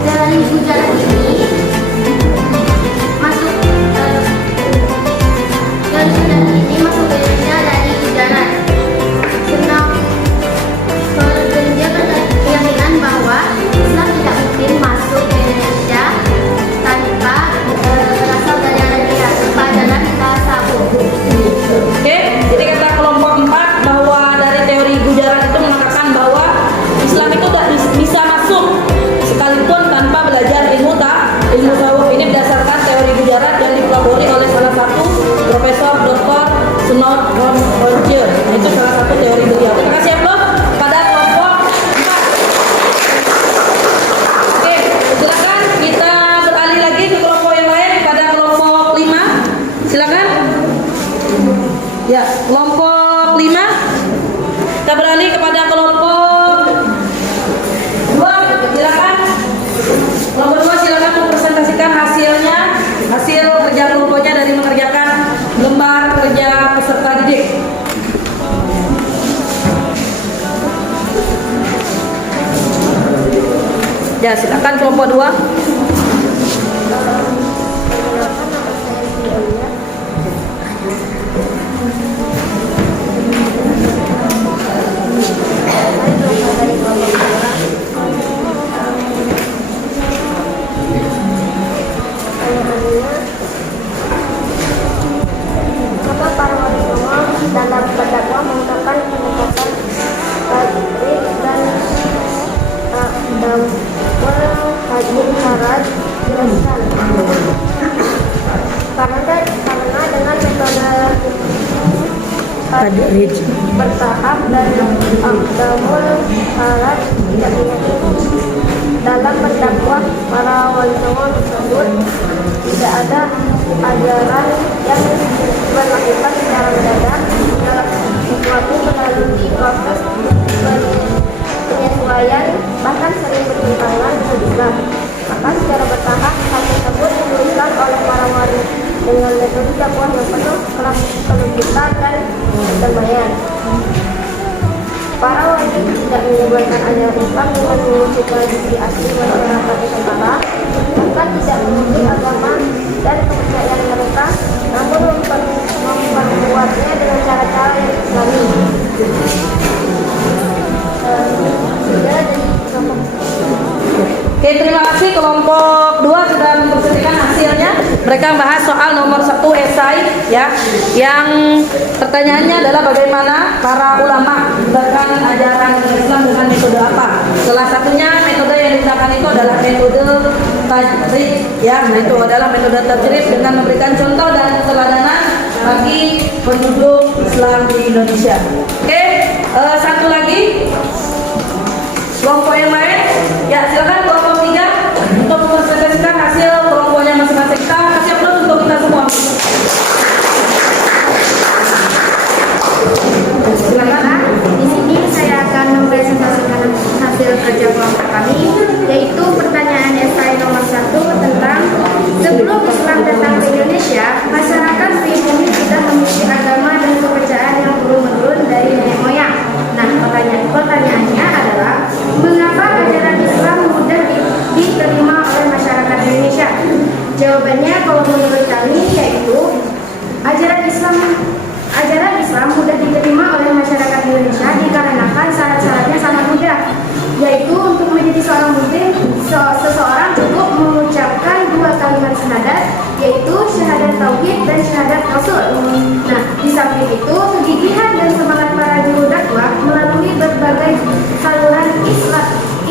Dari Gujarat ini masuk ke Indonesia dari Gujarat. Senang dan dia berkeyakinan bahwa Islam tidak mungkin masuk ke Indonesia tanpa berasal dari Arabia, pelajaran tasawuf. Oke, jadi kata kelompok 4 bahwa dari teori Gujarat itu mengatakan bahwa Islam itu tidak bisa masuk sekalipun tanpa belajar ilmu tasawuf. Ini berdasarkan teori Gujarat yang dipelopori oleh salah satu Profesor Dr. Sunod Roger. Itu salah satu teori beliau. Kita kasih aplaus pada kelompok 4. Oke, silakan kita beralih lagi ke kelompok yang lain pada kelompok 5. Silakan. Ya, kelompok 5. Kita beralih kepada kelompok 2. Silakan. Kelompok 2 silakan mempresentasikan hasilnya, hasil kerja kelompoknya dari mengerjakan lembar kerja peserta didik. Ya, silakan kelompok 2. Maka para wali songo dalam berdakwah menggunakan pendekatan tadrik dan damwal hadir haraj jelaskan. Karena dengan metode tadrij bertahap dan damwal haraj tidak menyakiti. Dalam berdakwah para wali songo tersebut tidak ada ajaran yang diberlakukan secara mendadak. Dalam sesuatu melalui proses penyesuaian bahkan sering bertentangan dengan Islam. Maka secara bertahap hal tersebut dituliskan oleh para wali dengan metode dakwah yang penuh kelembutan dan perdamaian. Para wali tidak menyebarkan ajaran Islam dengan mengusir tradisi asli masyarakat Nusantara, bukan tidak mengusir agama dan kepercayaan mereka, namun memperkuatnya dengan cara-cara yang Islami. Oke, terima kasih. Kelompok 2 sudah mempresentasikan hasilnya. Mereka bahas soal nomor 1 esai ya. Yang pertanyaannya adalah bagaimana para ulama menggunakan ajaran Islam dengan metode apa? Salah satunya metode yang digunakan itu adalah metode tajrid ya. Nah, itu adalah metode tajrid dengan memberikan contoh dan keteladanan bagi penduduk Islam di Indonesia. Oke, satu lagi. Kelompok yang lain, ya silakan kelompok 3 untuk mempresentasikan hasil kelompoknya masing-masing. Kita kasih aplaus untuk kita semua. Silakan. Di sini saya akan mempresentasikan hasil kerja kelompok kami, yaitu pertanyaan esai nomor 1 tentang sebelum Islam datang ke Indonesia, masyarakat pribumi sudah memiliki agama dan kepercayaan yang turun-menurun dari nenek moyang. Nah, pertanyaannya adalah mengapa ajaran Islam mudah diterima oleh masyarakat Indonesia? Jawabannya kalau menurut kami yaitu ajaran Islam mudah diterima oleh masyarakat Indonesia dikarenakan syarat-syaratnya sangat mudah, yaitu untuk menjadi seorang muslim seseorang cukup mengucapkan 2 kalimat syahadat, yaitu syahadat tauhid dan syahadat rasul. Nah, di samping itu kegigihan dan semangat para juru dakwah melalui berbagai saluran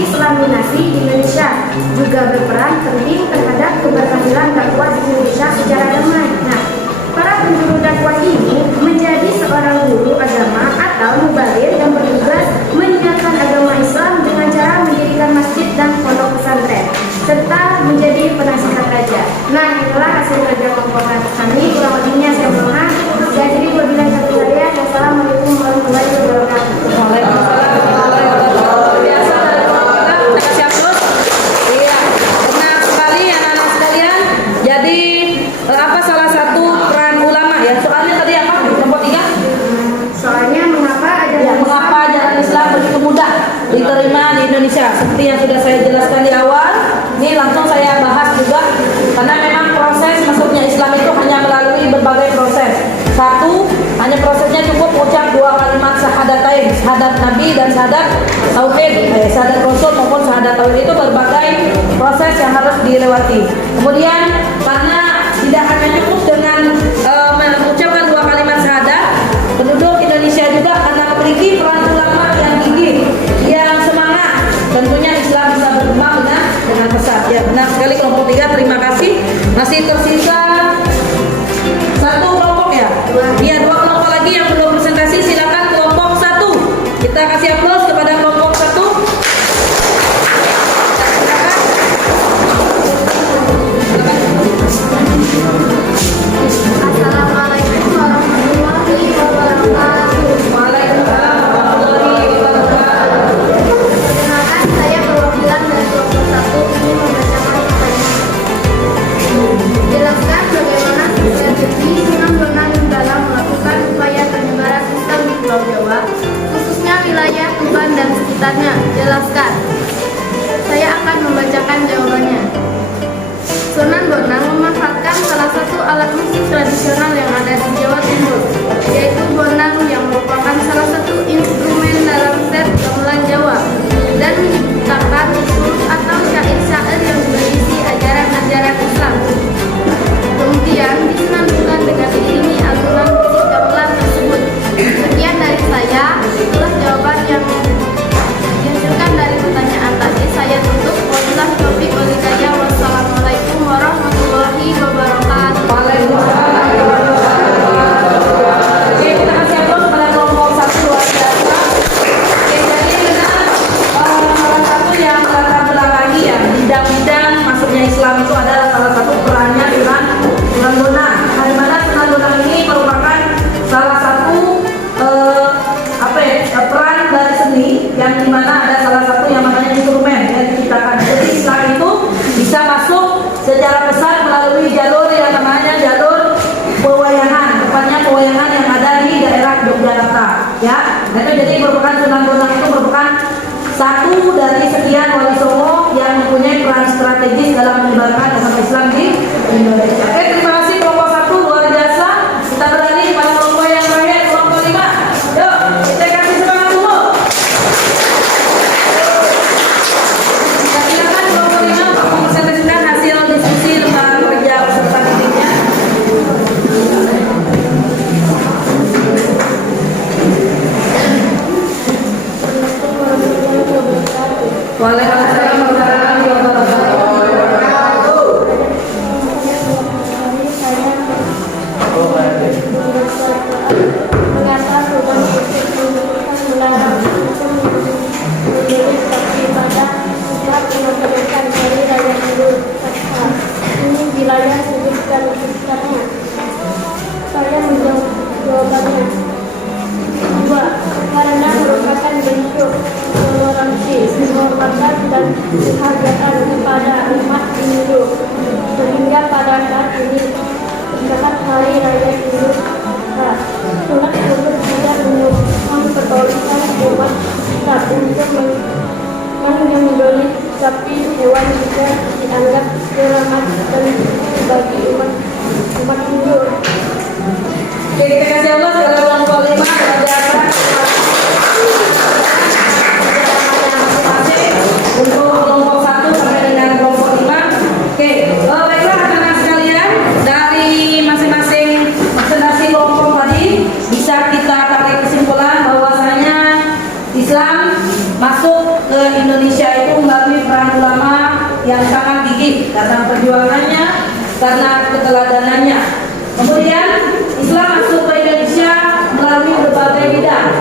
Islaminasi di Indonesia juga berperan penting terhadap keberhasilan dakwah di Indonesia secara damai. Nah, para penjuru dakwah ini menjadi seorang guru agama atau mubalir yang bertugas menyiarkan agama Islam dengan cara mendirikan masjid dan pondok pesantren serta menjadi penasihat raja. Nah, inilah hasil kerja kelompok kami. Kurang lebihnya saya mohon. Saya jadi wabillahi taufiq hidayah. Wassalamualaikum warahmatullahi wabarakatuh. Waalaikumsalam warahmatullahi wabarakatuh. Biasa dari kelompok kita, kita kasih aplaus. Iya, benar sekali anak-anak sekalian. Jadi apa salah satu peran ulama ya? Soalnya tadi apa? Kelompok 3? Soalnya mengapa Ajaran Islam begitu mudah diterima di Indonesia? Seperti yang sudah saya jelaskan di awal, ini langsung saya bahas juga karena memang proses masuknya Islam itu hanya melalui berbagai proses. Satu, hanya prosesnya cukup ucap 2 kalimat syahadatain, syahadat Nabi dan syahadat tauhid, syahadat Rasul maupun syahadat tauhid, itu berbagai proses yang harus dilewati. Kemudian karena tidak hanya cukup dengan mengucapkan 2 kalimat syahadat, penduduk Indonesia juga karena memiliki peran ulama yang gigih, yang semangat, tentunya Islam bisa berkembang dengan pesat. Ya, benar sekali kelompok 3, terima kasih. Masih tersisa 1 kelompok ya? Iya, 2 kelompok lagi yang belum presentasi. Silakan kelompok 1. Kita kasih aplaus kepada kelompok 1. Assalamualaikum warahmatullahi wabarakatuh. Waalaikumsalam warahmatullahi wabarakatuh. Perkenalkan, saya perwakilan dari kelompok 1 ini membacakan pertanyaan. Jelaskan bagaimana strategi Sunan Bonang dalam melakukan upaya penyebaran Islam di Pulau Jawa, khususnya wilayah Tuban dan sekitarnya. Jelaskan. Saya akan membacakan jawabannya. Sunan Bonang memanfaatkan salah satu alat musik tradisional yang ada di Jawa Timur, yaitu bonang yang merupakan salah satu instrumen dalam set gamelan Jawa, dan menciptakan usul atau syair-syair yang berisi ajaran-ajaran Islam. Kemudian disenandungkan dengan diiringi alunan musik gamelan tersebut. Sekian dari saya, itulah jawaban yang dihasilkan dari pertanyaan tadi. Saya tutup. Wabillahi taufiq wal hidayah. Wassalamualaikum warahmatullahi wabarakatuh. Waalaikumsalam warahmatullahi wabarakatuh. Oke, kita kasih satu dari sekian wali songo yang mempunyai peran strategis dalam menyebarkan agama Islam di Indonesia. Oke, terima kasih kelompok 1 luar biasa. Kita beralih pada kelompok yang terakhir, kelompok 5. Yuk, kita kasih semangat dulu. Kita silakan kelompok 5 untuk mempresentasikan hasil diskusi lembaga kerja peserta didiknya. Waalaikumsalam warahmatullahi wabarakatuh. Mengapa perubahan sistem pendidikan melarang mendidik tapi pada setiap memperlukan dari raya hidup ini wilayah sebutkan sekitarnya. Saya menjawab jawabannya. 2. Karena merupakan bentuk toleransi, penghormatan dan penghargaan kepada umat Hindu, sehingga pada saat ini saat hari raya Idul Adha, sunat untuk tidak memperbolehkan umat Islam untuk menyembelih sapi hewan jika dianggap menyelamatkan bagi umat Hindu. Oke, kita kasih Allah kepada kelompok 5 luar biasa. Untuk kelompok 1 sampai dengan kelompok 5. Oke, baiklah anak-anak sekalian, dari masing-masing presentasi kelompok tadi bisa kita tarik kesimpulan bahwasanya Islam masuk ke Indonesia itu melalui peran ulama yang sangat gigih karena perjuangannya, karena keteladanannya. Kemudian Islam masuk ke Indonesia melalui berbagai bidang.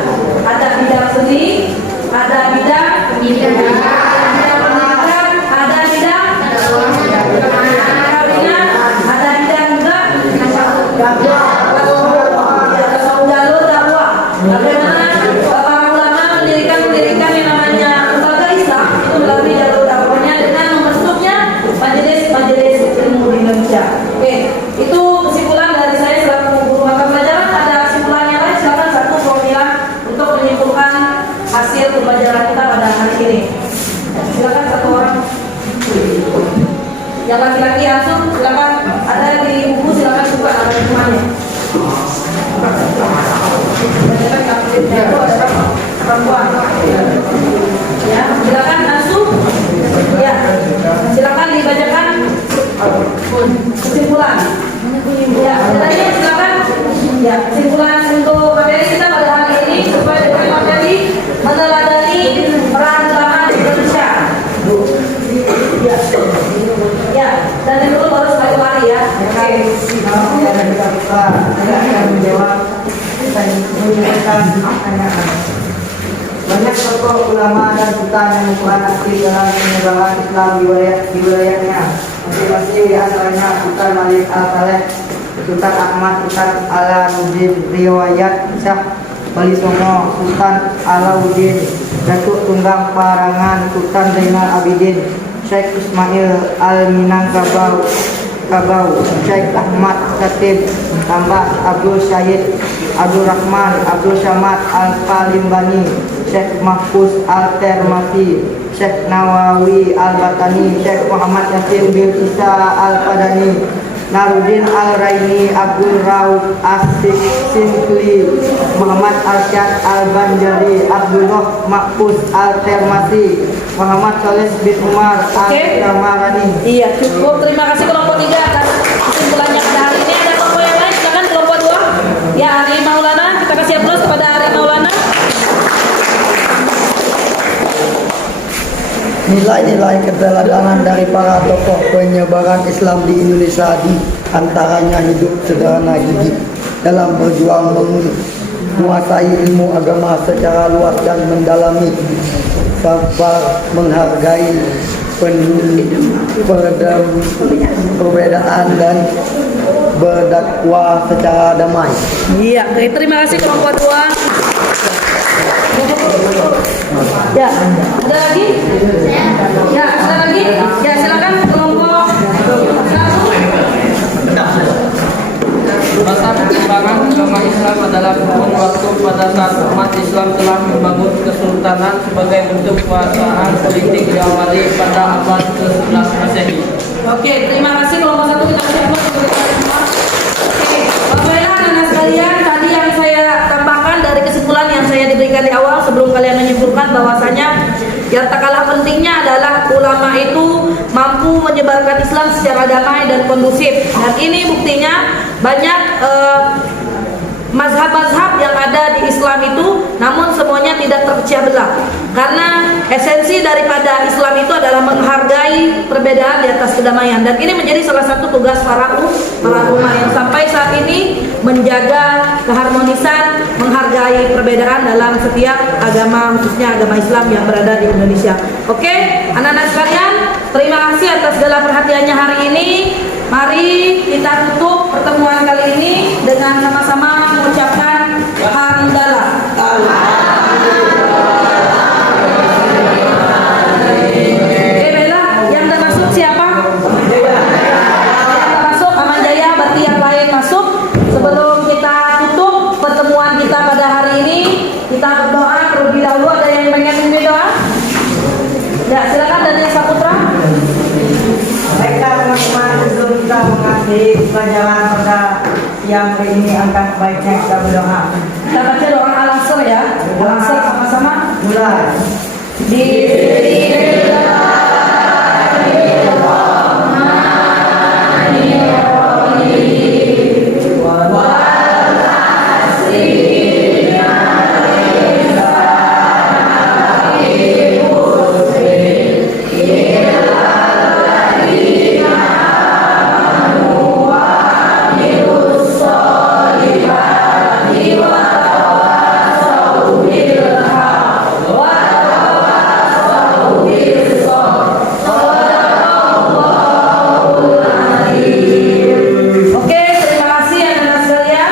Ada bidang seni, ada bidang pendidikan, ada bidang perkawinan, ada bidang juga jalur dakwah. Bagaimana para ulama mendirikan yang namanya lembaga Islam itu melalui jalur dakwahnya dengan membentuknya majelis-majelis ilmu di Indonesia. Oke, itu kesimpulan dari saya selaku guru mata pelajaran. Ada kesimpulan yang lain, silakan satu perwakilan untuk menyimpulkan hasil pembelajaran kita pada hari ini. Silakan satu orang. Yang laki-laki langsung silakan, ada di buku silakan buka, ada temannya. Banyak kapitnya itu adalah perempuan. Ya, silakan langsung. Ya, silakan dibacakan kesimpulan. Ya, tadi silakan. Ya, kesimpulan untuk materi kita pada hari ini supaya dengan materi meneladani peran ulama di Indonesia. Ya, ya, dan yang dulu baru sekali lari ya. Oke. Saya menjawab menyampaikan pertanyaan. Banyak tokoh ulama dan sultan yang berperan aktif dalam penyebaran Islam di wilayahnya. Masing-masing di antaranya Sultan Malik Al-Saleh, Sultan Ahmad, Sultan Alauddin Riwayat Syah Wali Songo, Sultan Alauddin Datuk Tunggang Parangan, Sultan Zainal Abidin, Syekh Ismail Al-Minangkabau, Syekh Ahmad Khatib, Tambah Abdul Syahid, Abdul Rahman, Abdul Samad Al-Palimbani, Syekh Mahfuz Al-Termati, Syekh Nawawi Al-Batani, Syekh Muhammad Yasin bin Isa Al-Padani, Narudin Al-Raini, Abdul Rauf As-Sinkli, Muhammad Arsyad Al-Banjari, Abdullah Mahfuz Al-Termati, Muhammad Soleh bin Umar Al-Ramarani. Iya, cukup. Terima kasih kelompok 3 atas kesimpulannya pada hari ini. Ada kelompok yang lain, silakan kelompok 2. Ya, Ari Maulana, kita kasih aplaus kepada Ari Maulana. Nilai-nilai keteladanan dari para tokoh penyebaran Islam di Indonesia di antaranya hidup sederhana gigih dalam berjuang menguasai ilmu agama secara luas dan mendalami, sabar menghargai perbedaan dan berdakwah secara damai. Iya, oke, terima kasih kelompok 2. Ya, ada lagi? Ya, ada lagi? Ya, silakan kelompok 1. Masa perkembangan agama Islam adalah kurun waktu pada saat umat Islam telah membangun kesultanan sebagai bentuk kekuasaan politik diawali pada abad ke-11 Masehi. Oke, terima kasih kelompok satu kita siapkan untuk kita semua. Oke, Bapak Ibu dan anak sekalian, tadi yang saya tambahkan dari kesimpulan yang saya diberikan di awal sebelum kalian menyimpulkan bahwasanya yang tak kalah pentingnya adalah ulama itu mampu menyebarkan Islam secara damai dan kondusif. Dan ini buktinya banyak mazhab-mazhab yang ada di Islam itu, namun semuanya tidak terpecah belah. Karena esensi daripada Islam itu adalah menghargai perbedaan di atas kedamaian. Dan ini menjadi salah satu tugas para ulama yang sampai saat ini menjaga keharmonisan, menghargai perbedaan dalam setiap agama, khususnya agama Islam yang berada di Indonesia. Oke, anak-anak sekalian, terima kasih atas segala perhatiannya hari ini. Mari kita tutup pertemuan kali ini dengan sama-sama mengucapkan hamdalah. Bella, yang termasuk siapa? Yang termasuk Aman Jaya, berarti yang lain masuk. Sebelum kita tutup pertemuan kita pada hari ini, kita berdoa terlebih dahulu. Ada yang pengen berdoa? Ya, silakan dari Saputra. Baiklah teman-teman, sebelum kita mengasih pelajaran pada siang hari ini, angka baiknya kita berdoa. Kita baca doa al-asr ya. Al-asr sama-sama. Mulai. Oke, terima kasih anak-anak sekalian.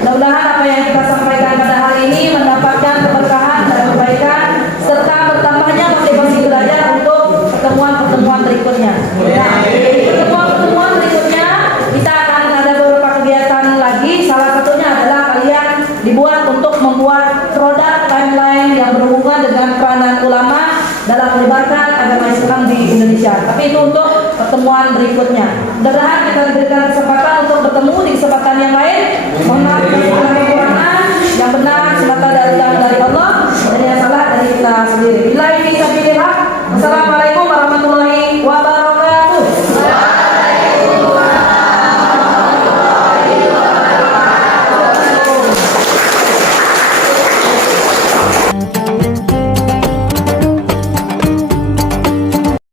Mudah-mudahan apa yang kita sampaikan pada hari ini mendapatkan keberkahan dan kebaikan serta bertambahnya motivasi belajar untuk pertemuan-pertemuan berikutnya. Nah, pertemuan-pertemuan berikutnya kita akan ada beberapa kegiatan lagi. Salah satunya adalah kalian dibuat untuk membuat produk timeline yang berhubungan dengan peranan ulama dalam menyebarkan agama Islam di Indonesia. Tapi itu untuk pertemuan berikutnya. Mudah-mudahan kita diberikan kesempatan untuk bertemu di kesempatan yang lain. Mohon maaf, kekurangan yang benar